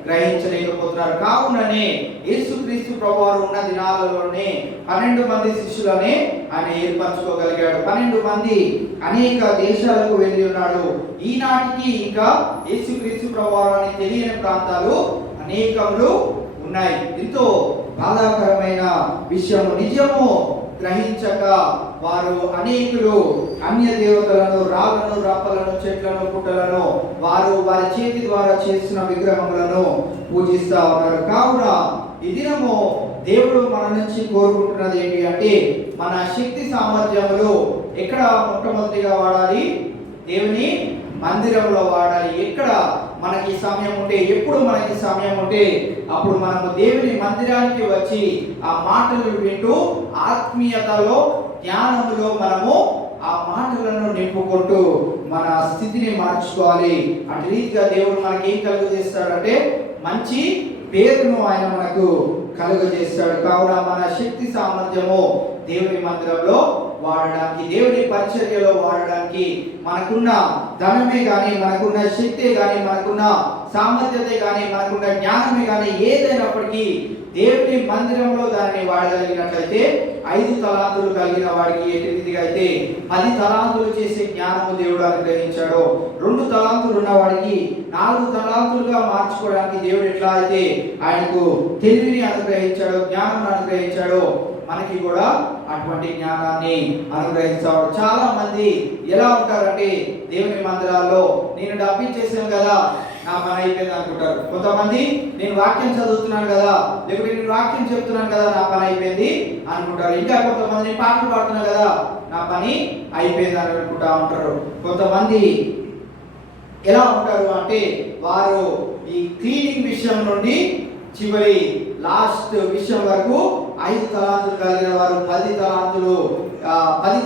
గ్రహించలేకపోతున్నారు. కావుననే యేసుక్రీస్తు ప్రభువారు ఉన్న దినాలలోనే 12 మంది శిష్యులనే ఆయన ఏర్పరచుకోగలిగాడు. 12 మంది అనేక దేశాలకు వెళ్ళి ఉన్నాడు. ఈనాటికి ఇంకా యేసుక్రీస్తు ప్రభువారు అని తెలియని ప్రాంతాలు అనేకములు ఉన్నాయి. ఎంతో బాధాకరమైన విషయము. నిజము గ్రహించక వారు అనేకులు అన్య దేవతలను, రాళ్ళను, రప్పలను, చెట్లను, పుట్టలను వారి చేతి ద్వారా చేసిన విగ్రహములను పూజిస్తా ఉన్నారు. కావున ఈ దినము దేవుడు మన నుంచి కోరుకుంటున్నది ఏంటి అంటే, మన శక్తి సామర్థ్యములు ఎక్కడ మొట్టమొదటిగా వాడాలి? దేవుని మందిరంలో వాడాలి. ఎక్కడ మనకి సమయం ఉంటే, ఎప్పుడు మనకి సమయం ఉంటే అప్పుడు మనము దేవుని మందిరానికి వచ్చి ఆ మాటలు వింటూ ఆత్మీయతలో, జ్ఞానములో మనము ఆ మాటలను నింపుకుంటూ మన స్థితిని మార్చుకోవాలి. అటు రీతిగా దేవుడు మనకి ఏం కలుగజేస్తాడంటే మంచి పేరును ఆయన మనకు కలుగజేస్తాడు. కావున మన శక్తి సామర్థ్యము దేవుని మందిరంలో వాడడానికి, దేవుని పరిచర్యలో వాడడానికి మనకున్న ధనమే కానీ, మనకున్న శక్తే కానీ, మనకున్న సామర్థ్యతే కానీ, మనకున్న జ్ఞానమే కానీ ఏదైనప్పటికీ దేవుని మందిరంలో దానిని వాడగలిగినట్లయితే 5 తలాంతులు కలిగిన వాడికి ఏ రీతిగా అయితే 10 తలాంతులు చేసే జ్ఞానము దేవుడు అనుగ్రహించాడో, 2 తలాంతులు ఉన్న వాడికి 4 తలాంతులుగా మార్చుకోవడానికి దేవుడు ఎట్లా అయితే ఆయనకు తెలివిని అనుగ్రహించాడో, జ్ఞానం అనుగ్రహించాడో, మనకి కూడా అటువంటి జ్ఞానాన్ని అనుగ్రహిస్తాడు. చాలా మంది ఎలా ఉంటారంటే దేవుని మందిరాల్లో నేను డబ్బిచ్చేసాను కదా నా పని అయిపోయింది అనుకుంటారు. కొంతమంది నేను వాక్యం చదువుతున్నాను కదా, లేకపోతే నేను వాక్యం చెప్తున్నాను కదా నా పని అయిపోయింది అనుకుంటారు. ఇంకా కొంతమంది నేను పాటలు పాడుతున్నాను కదా నా పని అయిపోయింది అని అనుకుంటా ఉంటారు. కొంతమంది ఎలా ఉంటారు అంటే వారు ఈ క్లీనింగ్ విషయం నుండి చివరి లాస్ట్ విషయం వరకు 5 తలాంతులు కలిగిన వారు 10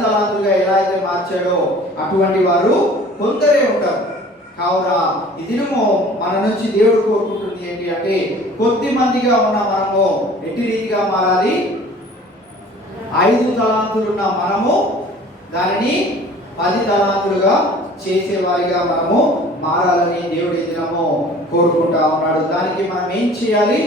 తలాంతులుగా ఎలా అయితే మార్చాడో అటువంటి వారు కొందరే ఉంటారు. కావున ఈ దినము మన నుంచి దేవుడు కోరుకుంటుంది ఏంటి అంటే, కొద్ది మందిగా ఉన్న మనము ఎట్టి రీతిగా మారాలి? 5 తలాంతులున్న మనము దానిని 10 తలాంతులుగా చేసేవారిగా మనము మారాలని దేవుడు ఈ దినము కోరుకుంటా ఉన్నాడు. దానికి మనం ఏం చేయాలి?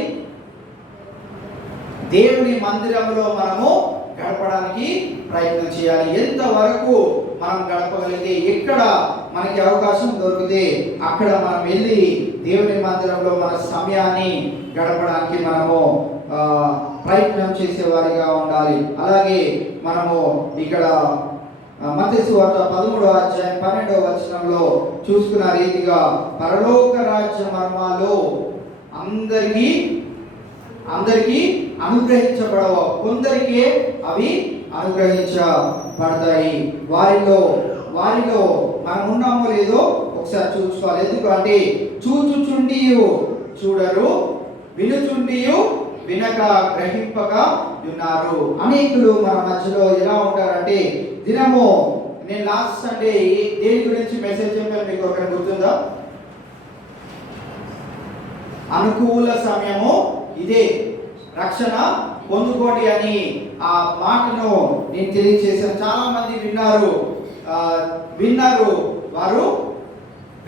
దేవుని మందిరంలో మనము గడపడానికి ప్రయత్నం చేయాలి. ఎంతవరకు మనం గడపగలిగితే, ఎక్కడ మనకి అవకాశం దొరికితే అక్కడ మనం వెళ్ళి దేవుని మందిరంలో మన సమయాన్ని గడపడానికి మనము ప్రయత్నం చేసేవారిగా ఉండాలి. అలాగే మనము ఇక్కడ మత్తయి సువార్త 13వ అధ్యాయం 12వ వచనంలో చూసుకున్న రీతిగా పరలోక రాజ్య మర్మాలు అందరికీ అనుగ్రహించబడవు, కొందరికే అవి అనుగ్రహించబడతాయి. వారిలో మనం ఉన్నామో లేదో ఒకసారి చూసుకోవాలి. ఎందుకంటే చూచుచుండియు చూడరు, వినుచుండియు వినక గ్రహింపక ఉన్నారు. అనేకులు మన మధ్యలో ఎలా ఉంటారంటే, దినము నేను లాస్ట్ సండే దేని గురించి మెసేజ్ చెప్పాను మీకు ఒకటి గుర్తుందా? అనుకూల సమయము ఇదే, రక్షణ పొందుకోండి అని ఆ మాటను నేను తెలియజేశాను. చాలా మంది విన్నారు, వారు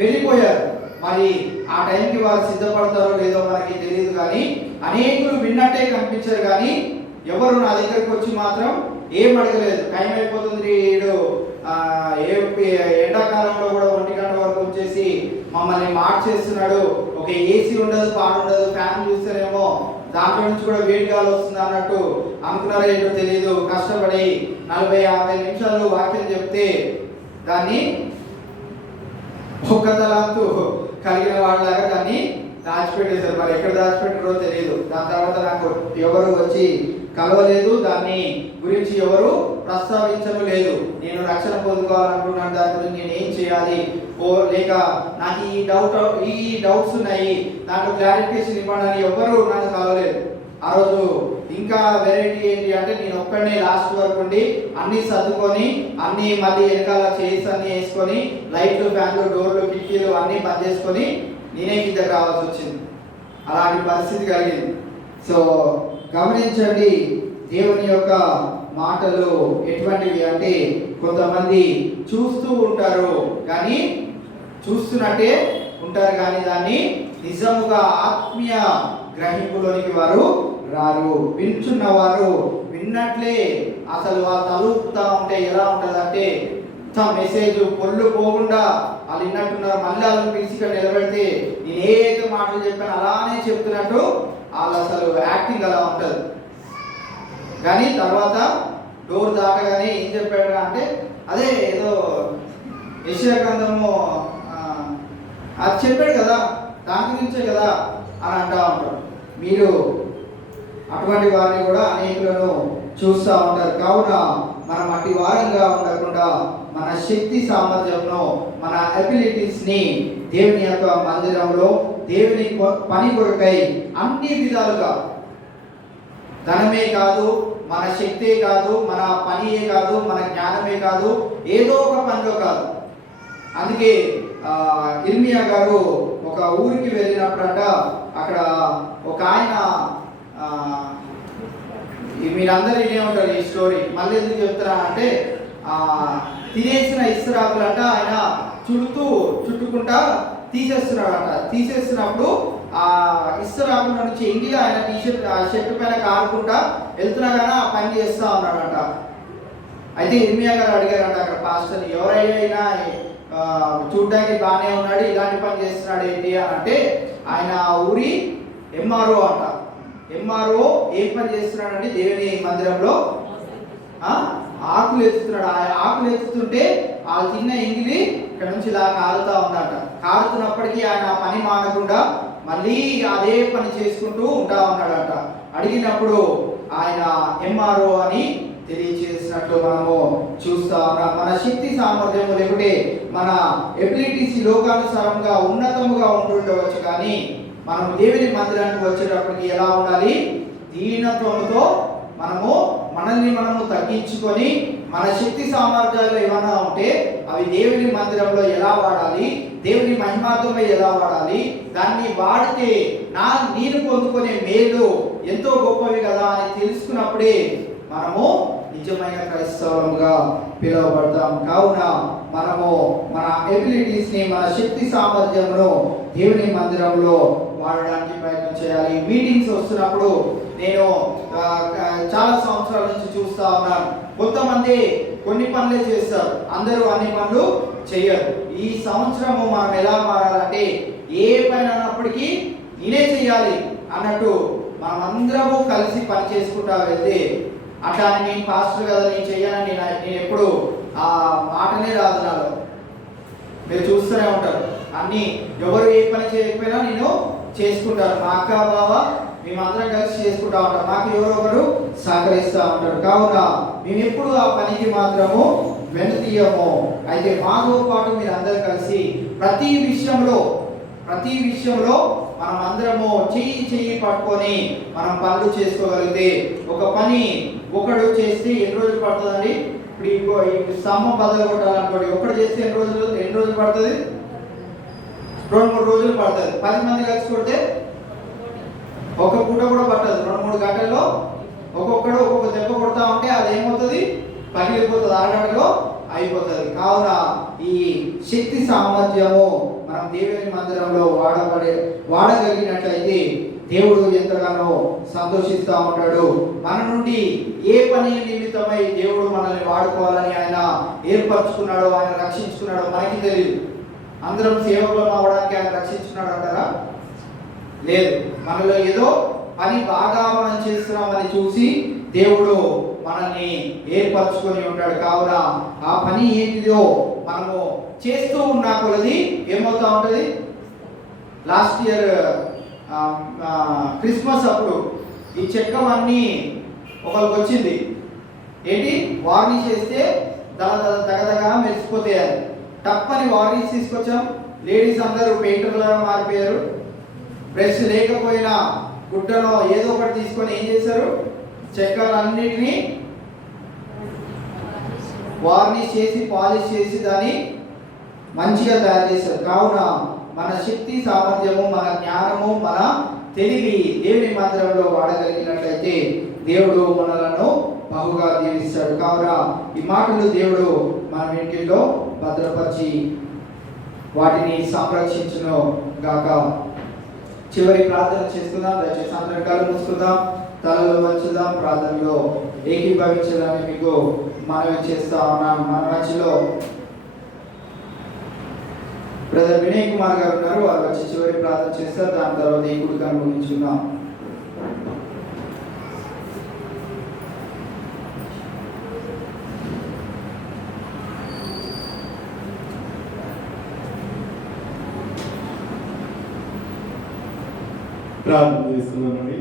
వెళ్ళిపోయారు. మరి ఆ టైంకి వారు సిద్ధపడతారో లేదో మనకి తెలియదు, కానీ అనేకులు విన్నట్టే కనిపించారు, కానీ ఎవరు నా దగ్గరకు వచ్చి మాత్రం ఏం అడగలేదు. టైం అయిపోతుంది, ఎండాకాలంలో కూడా 1 గంట వరకు వచ్చేసి మమ్మల్ని మార్చేస్తున్నాడు, ఒక ఏసీ ఉండదు, పాడు ఉండదు, ఫ్యాన్ చూస్తేనేమో దాంట్లో నుంచి కూడా వేడి గాలి వస్తుంది అన్నట్టు అనుకున్నారో ఏంటో తెలియదు. కష్టపడి 40-50 నిమిషాలు వాక్యం చెప్తే దాన్ని ఒక్క తలాంతు కలిగిన వాళ్ళలాగా దాన్ని దాచిపెట్టేశారు. మరి ఎక్కడ దాచిపెట్టారో తెలియదు. దాని తర్వాత నాకు ఎవరు వచ్చి కలవలేదు, దాన్ని గురించి ఎవరు ప్రస్తావించడం లేదు. నేను రక్షణ పొందుకోవాలనుకున్నాను, దాని గురించి నేను ఏం చేయాలి, లేక నాకు ఈ డౌట్స్ ఉన్నాయి, నాకు క్లారిఫికేషన్ ఇవ్వడానికి ఎవరు నన్ను కలవలేదు. ఆ రోజు ఇంకా వెరైటీ ఏంటి అంటే, నేను ఒక్కడనే లాస్ట్ వరకు ఉండి అన్నీ సర్దుకొని అన్నీ మళ్ళీ వెనకాల చైర్స్ అన్నీ వేసుకొని లైట్లు, ఫ్యాన్లు, డోర్లు, కిటికీలు అన్నీ బంద్ చేసుకొని నేనే కిందకి రావాల్సి వచ్చింది. అలాంటి పరిస్థితి కలిగింది. సో గమనించండి, దేవుని యొక్క మాటలు ఎటువంటివి అంటే, కొంతమంది చూస్తూ ఉంటారు కానీ చూస్తున్నట్టే ఉంటారు, కానీ దాన్ని నిజముగా ఆత్మీయ గ్రహింపులోనికి వారు రారు. వింటున్న వారు విన్నట్లే అసలు వాళ్ళు తలుపుతా ఉంటే ఎలా ఉంటుందంటే, మెసేజ్ పొల్లు పోకుండా వాళ్ళు విన్నట్టున్నారు. మళ్ళీ వాళ్ళని పిలిచి ఇక్కడ నిలబెడితే నేను ఏదైతే మాటలు చెప్పాను అలానే చెప్తున్నట్టు వాళ్ళు అసలు యాక్టింగ్ అలా ఉంటుంది. కానీ తర్వాత డోర్ దాటగానే ఏం చెప్పాడు అంటే, అదే ఏదో యెషయా గ్రంథము అది చెప్పాడు కదా, దాని గురించే కదా అని అంటూ ఉంటారు. మీరు అటువంటి వారిని కూడా అనేకులను చూస్తూ ఉంటారు. కావున మనం అట్టి వారంగా ఉండకుండా మన శక్తి సామర్థ్యంలో, మన అబిలిటీస్ని దేవుని యొక్క మందిరంలో దేవుని పని కొరకై అన్ని విధాలుగా, ధనమే కాదు, మన శక్తే కాదు, మన పనియే కాదు, మన జ్ఞానమే కాదు, ఏదో ఒక పనిలో కాదు. అందుకే ఇర్మియా గారు ఒక ఊరికి వెళ్ళినప్పుడట, అక్కడ ఒక ఆయన, మీరందరూ వినే ఉంటారు ఈ స్టోరీ, మళ్ళీ ఎందుకు చెప్తారా అంటే, తినేసిన ఇస్రాకులంట ఆయన చుట్టుకుంటా తీసేస్తున్నాడట. తీసేస్తున్నప్పుడు ఆ ఇస్రాకుల నుంచి ఎంగిలి ఆయన షర్ట్ పైన కారుకుంటా వెళ్తున్నా కానీ ఆ పని చేస్తూ ఉన్నాడట. అయితే ఇర్మియా గారు అడిగారంట అక్కడ పాస్టర్ని, ఎవరైనా చూడ్డానికి బాగానే ఉన్నాడు, ఇలాంటి పని చేస్తున్నాడు ఏంటి అని అంటే, ఆయన ఊరి ఎంఆర్ఓ అంట. ఎంఆర్ఓ ఏం పని చేస్తున్నాడంటే, దేవుని మందిరంలో ఆకులు ఎత్తుతున్నాడు. ఆ ఆకులు ఎత్తుతుంటే ఆ చిన్న ఎంగిలి ఇక్కడ నుంచి ఇలా కారుతా ఉందట. కారుతున్నప్పటికీ ఆయన ఆ పని మానకుండా మళ్ళీ అదే పని చేసుకుంటూ ఉంటా ఉన్నాడట. అడిగినప్పుడు ఆయన ఎంఆర్ఓ అని తెలియజేసినట్లు మనము చూస్తా ఉన్నాం. మన శక్తి సామర్థ్యము లేకుంటే మన ఎబిలిటీస్ లోకానుసారంగా ఉన్నతముగా ఉంటుండవచ్చు, కానీ మనం దేవుని మందిరానికి వచ్చేటప్పటికి ఎలా ఉండాలి? దీనత్వముతో మనము తగ్గించుకొని, మన శక్తి సామర్థ్యాలు ఏమైనా ఉంటే అవి దేవుని మందిరంలో ఎలా వాడాలి, దేవుని మహిమాత్మలో ఎలా వాడాలి, దాన్ని వాడితే నేను పొందుకునే మేలు ఎంతో గొప్పవి కదా అని తెలుసుకున్నప్పుడే మనము నిజమైన క్రైస్తవులుగా పిలువబడతాం. కావున మనము మన ఎబిలిటీస్ని, మన శక్తి సామర్థ్యమును దేవుని మందిరంలో వాడడానికి ప్రయత్నం చేయాలి. మీటింగ్స్ వస్తున్నప్పుడు నేను చాలా సంవత్సరాల నుంచి చూస్తూ ఉన్నాను, కొంతమంది కొన్ని పనులే చేస్తారు, అందరూ అన్ని పనులు చేయరు. ఈ సంవత్సరము మనం ఎలా మారాలంటే, ఏ పని అన్నప్పటికీ నేనే చేయాలి అన్నట్టు మనం అందరము కలిసి పని చేసుకుంటా వెళ్తే, అట్లా నేను పాస్టర్ కదా నేను చెయ్యాలని నేను ఎప్పుడు ఆ మాటనే రాదు నాలో. మీరు చూస్తూనే ఉంటారు అన్నీ, ఎవరు ఏ పని చేయకపోయినా నేను చేసుకుంటాను. మా అక్క బావ మేమందరం కలిసి చేసుకుంటా ఉంటాం. మాకు ఎవరొకరు సహకరిస్తూ ఉంటారు. కావున మేము ఎప్పుడు ఆ పనికి మాత్రము వెనుతీయము. అయితే మాతో పాటు మీరు అందరూ కలిసి ప్రతి విషయంలో మనం అందరము చెయ్యి పట్టుకొని మనం పనులు చేసుకోగలిగితే, ఒక పని ఒకడు చేస్తే ఎన్ని రోజులు పడుతుందండి? ఇప్పుడు ఈ స్తంభం బదులు కొట్టాలనుకోండి, ఒకటి చేస్తే ఎన్ని రోజులు పడుతుంది? 2-3 రోజులు పడుతుంది. 10 మంది కలిసి కొడితే ఒక పూట కూడా పట్టదు. 2-3 గంటల్లో ఒక్కొక్కడు ఒక్కొక్క దెబ్బ కొడతా ఉంటే అది ఏమవుతుంది? పగిలిపోతుంది, అరగంటలో అయిపోతుంది. కావున ఈ శక్తి సామర్థ్యము మనం దేవుని మందిరంలో వాడగలిగినట్లయితే దేవుడు ఎంతగానో సంతోషిస్తూ ఉంటాడు. మన నుండి ఏ పని నిమిత్తమై దేవుడు మనల్ని వాడుకోవాలని ఆయన ఏర్పరచుకున్నాడో, ఆయన రక్షించుకున్నాడో మనకి తెలియదు. అందరం సేవకులం అవ్వడానికి ఆయన రక్షించుకున్నాడు అంటారా? లేదు. మనలో ఏదో పని బాగా మనం చేస్తున్నామని చూసి దేవుడు మనల్ని ఏర్పరచుకొని ఉంటాడు. కావున ఆ పని ఏంటిదో మనము చేస్తూ ఉన్న కొలది ఏమవుతా ఉంటుంది? లాస్ట్ ఇయర్ క్రిస్మస్ అప్పుడు ఈ చెక్కలన్నీ ఒకరికి వచ్చింది. ఏంటి? వార్నిష్ చేస్తే దగదగా మెరిసిపోతాయి అని తప్పని వార్నిష్ తీసుకొచ్చాం. లేడీస్ అందరూ పెయింటర్లుగా మారిపోయారు. బ్రష్ లేకపోయినా గుడ్డలో ఏదో ఒకటి తీసుకొని ఏం చేశారు? చెక్కలన్నిటినీ వార్నిష్ చేసి పాలిష్ చేసి దాన్ని మంచిగా తయారు చేశారు. కావున మన శక్తి సామర్థ్యము, మన జ్ఞానము, మన తెలివి దేవుని మందిరంలో వాడగలిగినట్లయితే దేవుడు మనలను బహుగా దీవిస్తాడు. కావున ఈ మాటలు దేవుడు మన వెనుకల్లో భద్రపరిచి వాటిని సంరక్షించును గాక. చివరి ప్రార్థన చేసుకుందాం. దయచేసి అందరి కళ్ళు మూసుకుందాం, తలలో వంచుదాం. ప్రార్థనలో ఏకీభవించాలని మీకు మనవి చేస్తా ఉన్నాను. మన మధ్యలో బ్రదర్ వినయ్ కుమార్ గారు ఉన్నారు. వారు వచ్చి చివరి ప్రార్థన చేస్తారు. దాని తర్వాత ఈ కుడికను ముగించుకుందాం. ప్రార్థన చేస్తున్నానండి.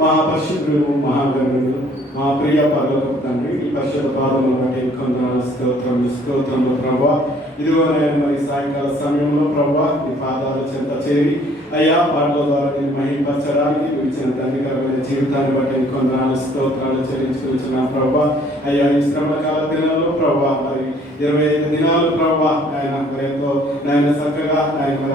మహాపరిశుద్ధుడు, మహాగణుడు, మా ప్రియ పరలోకపు తండ్రి, ఈ పరిశుద్ధ పాదములను బట్టి కొందరు స్తోత్రములు ప్రభా. ఇదిగో నేను మరి సాయంకాల సమయంలో ప్రభా ఈ పాదాల చెంత చేరి అయ్యా పాటల ద్వారా నేను మహింపరచడానికి పిలిచిన తండ్రికరమైన జీవితాన్ని బట్టి కొందరు స్తోత్రాలు చెల్లించుకుంటున్నాను ప్రభా. అయ్యా ఈ శ్రమకాల దినాల్లో ప్రభా మరి 25 దినాలు ప్రభా ఆయన ఎంతో నాయన చక్కగా ఆయన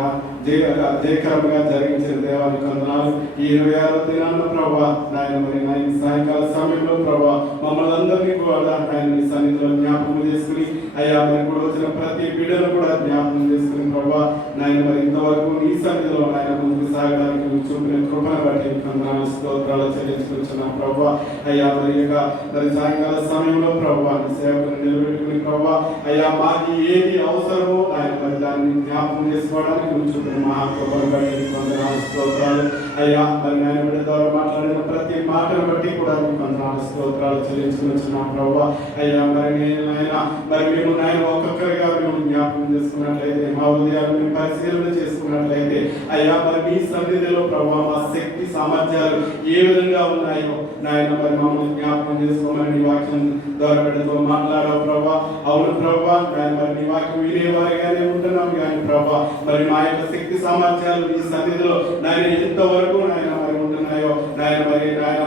జయకరంగా జరిగించిన దేవానికి వందనాలు. ఈ 26వ దినాల్లో ప్రభా నాయన మరి సాయంకాల సమయంలో ప్రభా మమ్మల్ని అందరినీ కూడా ఆయన నీ సన్నిధిలో జ్ఞాపకం చేసుకుని అయ్యా మరి కూడా వచ్చిన ప్రతి బిడ్డను కూడా జ్ఞాపకం చేసుకుని ప్రభా నాయన మరి ఇంతవరకు నీ సన్నిధిలో ఆయన ముందుకు సాగడానికి నువ్వు చూపిన కృపను బట్టి వందనాలు స్తోత్రాలు చెల్లించుకుంటున్నాం ప్రభా. అయ్యా మరి సాయంకాల సమయంలో ప్రభా నీ సేవకుని నిలబెట్టుకుని ప్రభా అయ్యా మాకు ఏది అవసరమో ఆయన మరి దాన్ని జ్ఞాపకం చేసుకోవడానికి నువ్వు చూపిన మహాకృపను బట్టి వందనాలు స్తోత్రాలు. అయ్యా మరి ఆయన బిడ్డ ద్వారా మాట్లాడిన ప్రతి మాటను బట్టి కూడా వందనాలు స్తోత్రాలు చెల్లించుకుంటున్నాం ప్రభా. అయ్యా మరి మరి మేము నాయన ఒక్కొక్కరిగా మేము జ్ఞాపకం చేసుకున్నట్లయితే, మా ఉదయాన్ని పరిశీలన చేసుకున్నట్లయితే అయ్యా మరి మీ సన్నిధిలో ప్రభా మా శక్తి సామర్థ్యాలు ఏ విధంగా ఉన్నాయో నాయన మరి మమ్మల్ని జ్ఞాపకం చేసుకోమని నీ వాక్యం ద్వారా బిడ్డతో మాట్లాడావు ప్రభా. అవును ప్రభా నాయన మరి నీ వాక్యం వినేవారిగానే ఉంటున్నాం కానీ ప్రభా మరి మా యొక్క శక్తి సామర్థ్యాలు నీ సన్నిధిలో నాయన ఎంతవరకు నాయన మరి ఉంటున్నాయో నాయన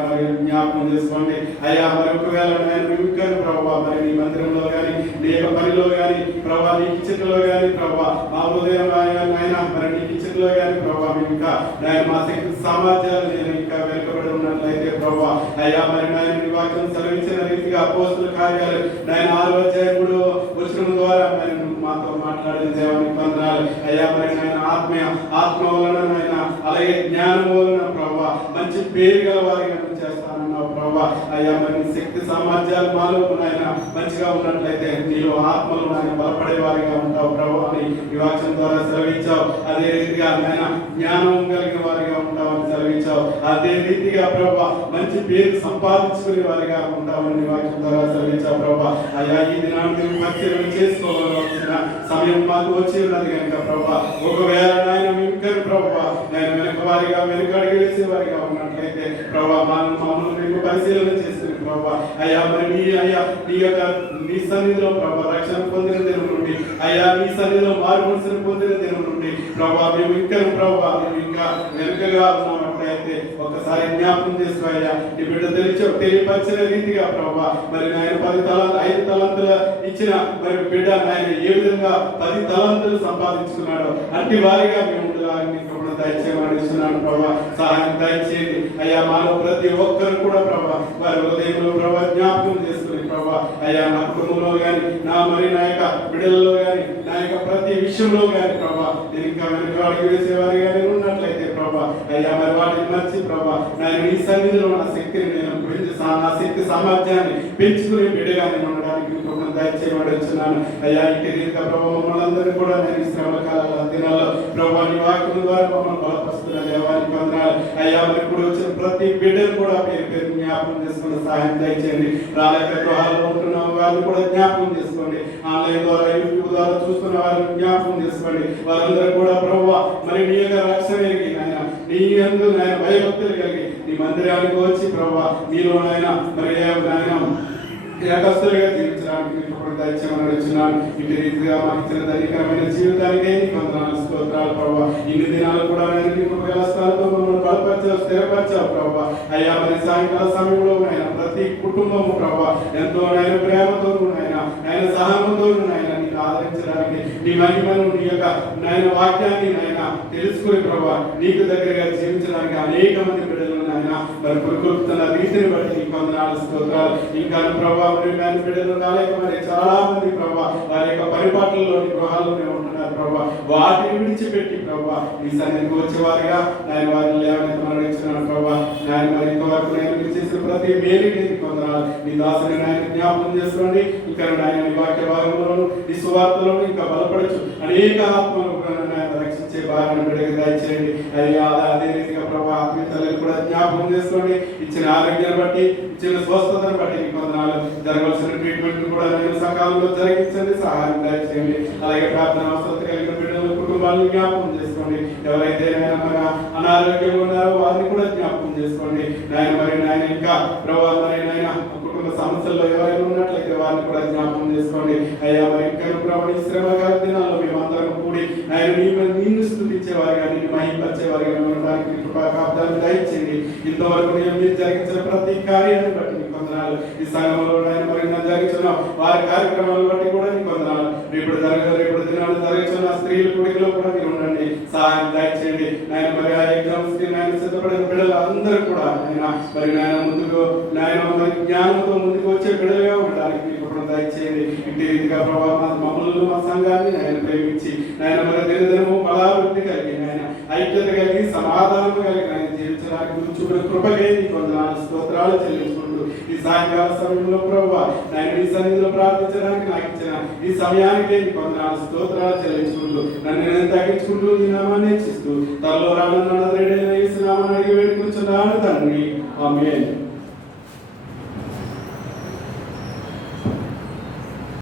మరి జ్ఞాపకం చేసుకోండి. అయ్యా మరి ఒకవేళ నాయన మీకు కానీ ప్రభా మరి నీ మందిరంలో కానీ నీ యొక్క పనిలో కానీ ప్రభా నీ కిచెన్లో కానీ ప్రభా మా హృదయం నాయన మరి నీ కిచెన్లో కానీ ప్రభా మేము ఇంకా నాయన మా శక్తి సామర్థ్యాలు నేను ఇంకా వెనుకబడి ఉన్నట్లయితే ప్రభా అయ్యా మరి నాయన నీ వాక్యం సెలవించిన రీతిగా అపోస్తుల కార్యాలు నాయన 6వ అధ్యాయం 3వ వచనం ద్వారా మరి మాతో మాట్లాడిన దేవానికి వందనాలు. అయ్యా మరి నాయన ఆత్మ వలన నాయన అలాగే జ్ఞానం వలన ప్రభా మంచి పేరు గల వారిగా చేస్తానన్నావు ప్రభా. అయ్యా మరి శక్తి సామర్థ్యాలు మాలో నాయన మంచిగా ఉన్నట్లయితే నీలో ఆత్మలు నాయన బలపడే వారిగా ఉంటావు ప్రభా అని ఈ వాక్యం ద్వారా సెలవించావు. అదే రీతిగా నాయన జ్ఞానం కలిగిన వారిగా ఉంటామని సెలవించావు. అదే రీతిగా ప్రభా మంచి పేరు సంపాదించుకునే వారిగా ఉంటామని వాక్యం ద్వారా సెలవించా ప్రభా. అయ్యా ఈ దినాన్ని పరిశీలన చేసుకోవాల్సిన సమయం మాకు వచ్చి ఉన్నది కనుక ప్రభా, ఒకవేళ నాయన ఇంకా ప్రభా నేను వెనక వారిగా వెనుకడుగు వేసే వారిగా ఉన్నట్లయితే ప్రభా మమ్మల్ని మీకు పరిశీలన చేసుకుని ప్రభా అయ్యా మరి నీ యొక్క నీ సన్నిధిలో ప్రభా రక్షణ పొందిన దినం నుండి, అయ్యా నీ సన్నిధిలో మారు మనసును పొందిన దినం నుండి ప్రభా మేము ఇంకా వెనుకగా ఉన్నట్లయితే ఒకసారి జ్ఞాపకం చేసుకో అయ్యా. నీ బిడ్డ తెలియపరిచిన రీతిగా ప్రభా మరి నాయన 5 తలాంతుల ఇచ్చిన మరి బిడ్డ నాయన ఏ విధంగా 10 తలాంతులు సంపాదించుకున్నాడో అట్టి వారిగా మేము దయచేయమనిస్తున్నాను ప్రభా. సహాయం దయచేయండి అయ్యా. మాలో ప్రతి ఒక్కరు కూడా ప్రభా వారి హృదయంలో ప్రభా జ్ఞాపకం చేసుకుని ప్రభా అయ్యా నా కుటుంబంలో కానీ నా యొక్క బిడ్డలలో కానీ నా యొక్క ప్రతి విషయంలో కానీ ప్రభా నేను ఇంకా వెనక అడుగు వేసేవారిగానే ఉన్నట్లయితే ప్రభా అయ్యా మరి వాటిని మర్చి ప్రభా నేను ఈ సన్నిధిలో నా శక్తిని నేను నా శక్తి సామర్థ్యాన్ని పెంచుకునే బిడ్డగా నేను ఉండడానికి దయచేయమని వచ్చినాను అయ్యా. ఇంటి రీతిగా ప్రభావ మమ్మల్ని అందరినీ కూడా నేను శ్రమ కాల దినాల్లో ప్రభావ నీ వాక్యం ద్వారా మమ్మల్ని బలపరుస్తున్న దేవానికి వందనాలు అయ్యా. మరి ఇప్పుడు వచ్చిన ప్రతి బిడ్డను కూడా పేరు జ్ఞాపకం చేసుకుని సహాయం దయచేయండి. రాలేక గృహాల్లో ఉంటున్న వారిని కూడా జ్ఞాపకం చేసుకోండి. ఆన్లైన్ ద్వారా యూట్యూబ్ ద్వారా చూస్తున్న వారిని జ్ఞాపకం చేసుకోండి. వారందరూ కూడా ప్రభావ మరి నీ యొక్క రక్షణ ఎరిగి నాయన నీ యందు నాయన భయభక్తులు కలిగి నీ మందిరానికి వచ్చి ప్రభావ నీలో నాయన మరి నాయన ఏకస్తులుగా జీవించడానికి కూడా దయచేయమని వచ్చినాను. ఇటు రీతిగా మాకు ఇచ్చిన ధనికరమైన జీవితానికే నీకు వందనాలు స్తోత్రాలు ప్రభావ. ఇన్ని దినాలు కూడా నేను నీకు వ్యవస్థలతో మమ్మల్ని బలపరిచావు, స్థిరపరిచావు ప్రభావ అయ్యా. మరి సాయంకాల సమయంలో ఆయన ప్రతి కుటుంబము ప్రభావ ఎంతో ఆయన ప్రేమతో ఆయన సహనంతో ఆయన నీకు ఆదరించడానికి నీ మహిమను నీ యొక్క నాయన వాక్యాన్ని నాయన తెలుసుకుని ప్రభావ నీకు దగ్గరగా జీవించడానికి అనేక మంది బిడ్డలు నాయన మరి పురుకొల్పుతున్న రీతిని బట్టి నీకు వందనాలు స్తోత్రాలు. ఇంకా ప్రభావ బిడ్డలు రాలేక మరి చాలా మంది ప్రభావ వారి యొక్క పరిపాట్లలోని గృహాల్లోనే ఉంటున్నారు ప్రభావ. వాటిని విడిచిపెట్టి ప్రభావ నీ సన్నిధికి వచ్చేవారిగా నేను వారిని లేవనెత్తమని ఇచ్చినాను ప్రభావ. నేను మరి ఇంతవరకు నేను చేసిన ప్రతి మేలుకి నీకు వందనాలు. నీ దాసుని నాయన జ్ఞాపకం చేసుకోండి. ఇక్కడ నాయన నీ వాక్య భాగంలోను నీ సువార్తలోను ఇంకా బలపడచ్చు అనేక ఆత్మలు రక్షించే భాగాన్ని బిడ్డకి దయచేయండి అయ్యా. అదే రీతిగా ప్రభావ ఆత్మీయతలను కూడా జ్ఞాపకం చేసుకోండి. ఇచ్చిన ఆరోగ్యాన్ని బట్టి ఇచ్చిన స్వస్థతను బట్టి నీకు వందనాలు. జరగవలసిన ట్రీట్మెంట్ కూడా నేను సకాలంలో జరిగించండి, సహాయం దయచేయండి. అలాగే ప్రార్థన అవసరం కలిగిన బిడ్డల కుటుంబాలను జ్ఞాపకం చేసుకోండి. ఎవరైతే అనారోగ్యంగా ఉన్నారో వారిని కూడా జ్ఞాపకం చేసుకోండి నాయన. మరి నాయన ఇంకా ప్రభావ మరి నాయన కుటుంబ సమస్యల్లో ఎవరైనా ఉన్నట్లయితే వారిని కూడా జ్ఞాపకం చేసుకోండి అయ్యా. మరి ఇంకా ప్రభావ ఈ శ్రమకాల దినాల్లో మేమందరం కూడి ఆయన నిన్ను స్తుతించేవారుగా నిన్ను మహింపరిచేవారుగా ఉండడానికి కృపాకాబ్దాన్ని దయచేయండి. ఇంతవరకు మీరు జరిగించిన ప్రతి కార్యాన్ని బట్టి నీకు వందనాలు. ఈ సంఘంలో ఆయన మరి జరిగించిన వారి కార్యక్రమాలను బట్టి కూడా నీకు వందనాలు. రేపు దినాలు జరుగుతున్న స్త్రీల కుడిలో కూడా మీరు ఉండండి, సహాయం దయచేయండి నాయన. మరి ఆ ఎగ్జామ్స్ కి నాయన సిద్ధపడిన బిడ్డలు అందరూ కూడా ఆయన మరి నాయన ముందుకు నాయన మరి జ్ఞానంతో ముందుకు వచ్చే బిడ్డలుగా ఉండడానికి మీకు కూడా దయచేయండి. ఇంటి రీతిగా ప్రభావ మమ్మల్ని మా సంఘాన్ని ఆయన ప్రేమించి నాయన మరి దినదినము బలాభివృద్ధి కలిగి నాయన ఐక్యత కలిగి సమాధానం కలిగి ఆయన జీవించడానికి చూపిన కృపకే నీకు వందనాలు స్తోత్రాలు చెల్లించుకుంటూ ఈ సాయంకాల సమయంలో ప్రభావ నేను ఈ సన్నిధిలో ప్రార్థించడానికి నాకు ఇచ్చిన ఈ సమయానికే నీకు వందనాలు స్తోత్రాలు చెల్లించుకుంటూ నన్ను నేను తగ్గించుకుంటూ నీ నామాన్ని హెచ్చిస్తూ త్వరలో రానున్న యేసు నామమున అడిగి వేడుకుంటున్నాను తండ్రి, ఆమేన్.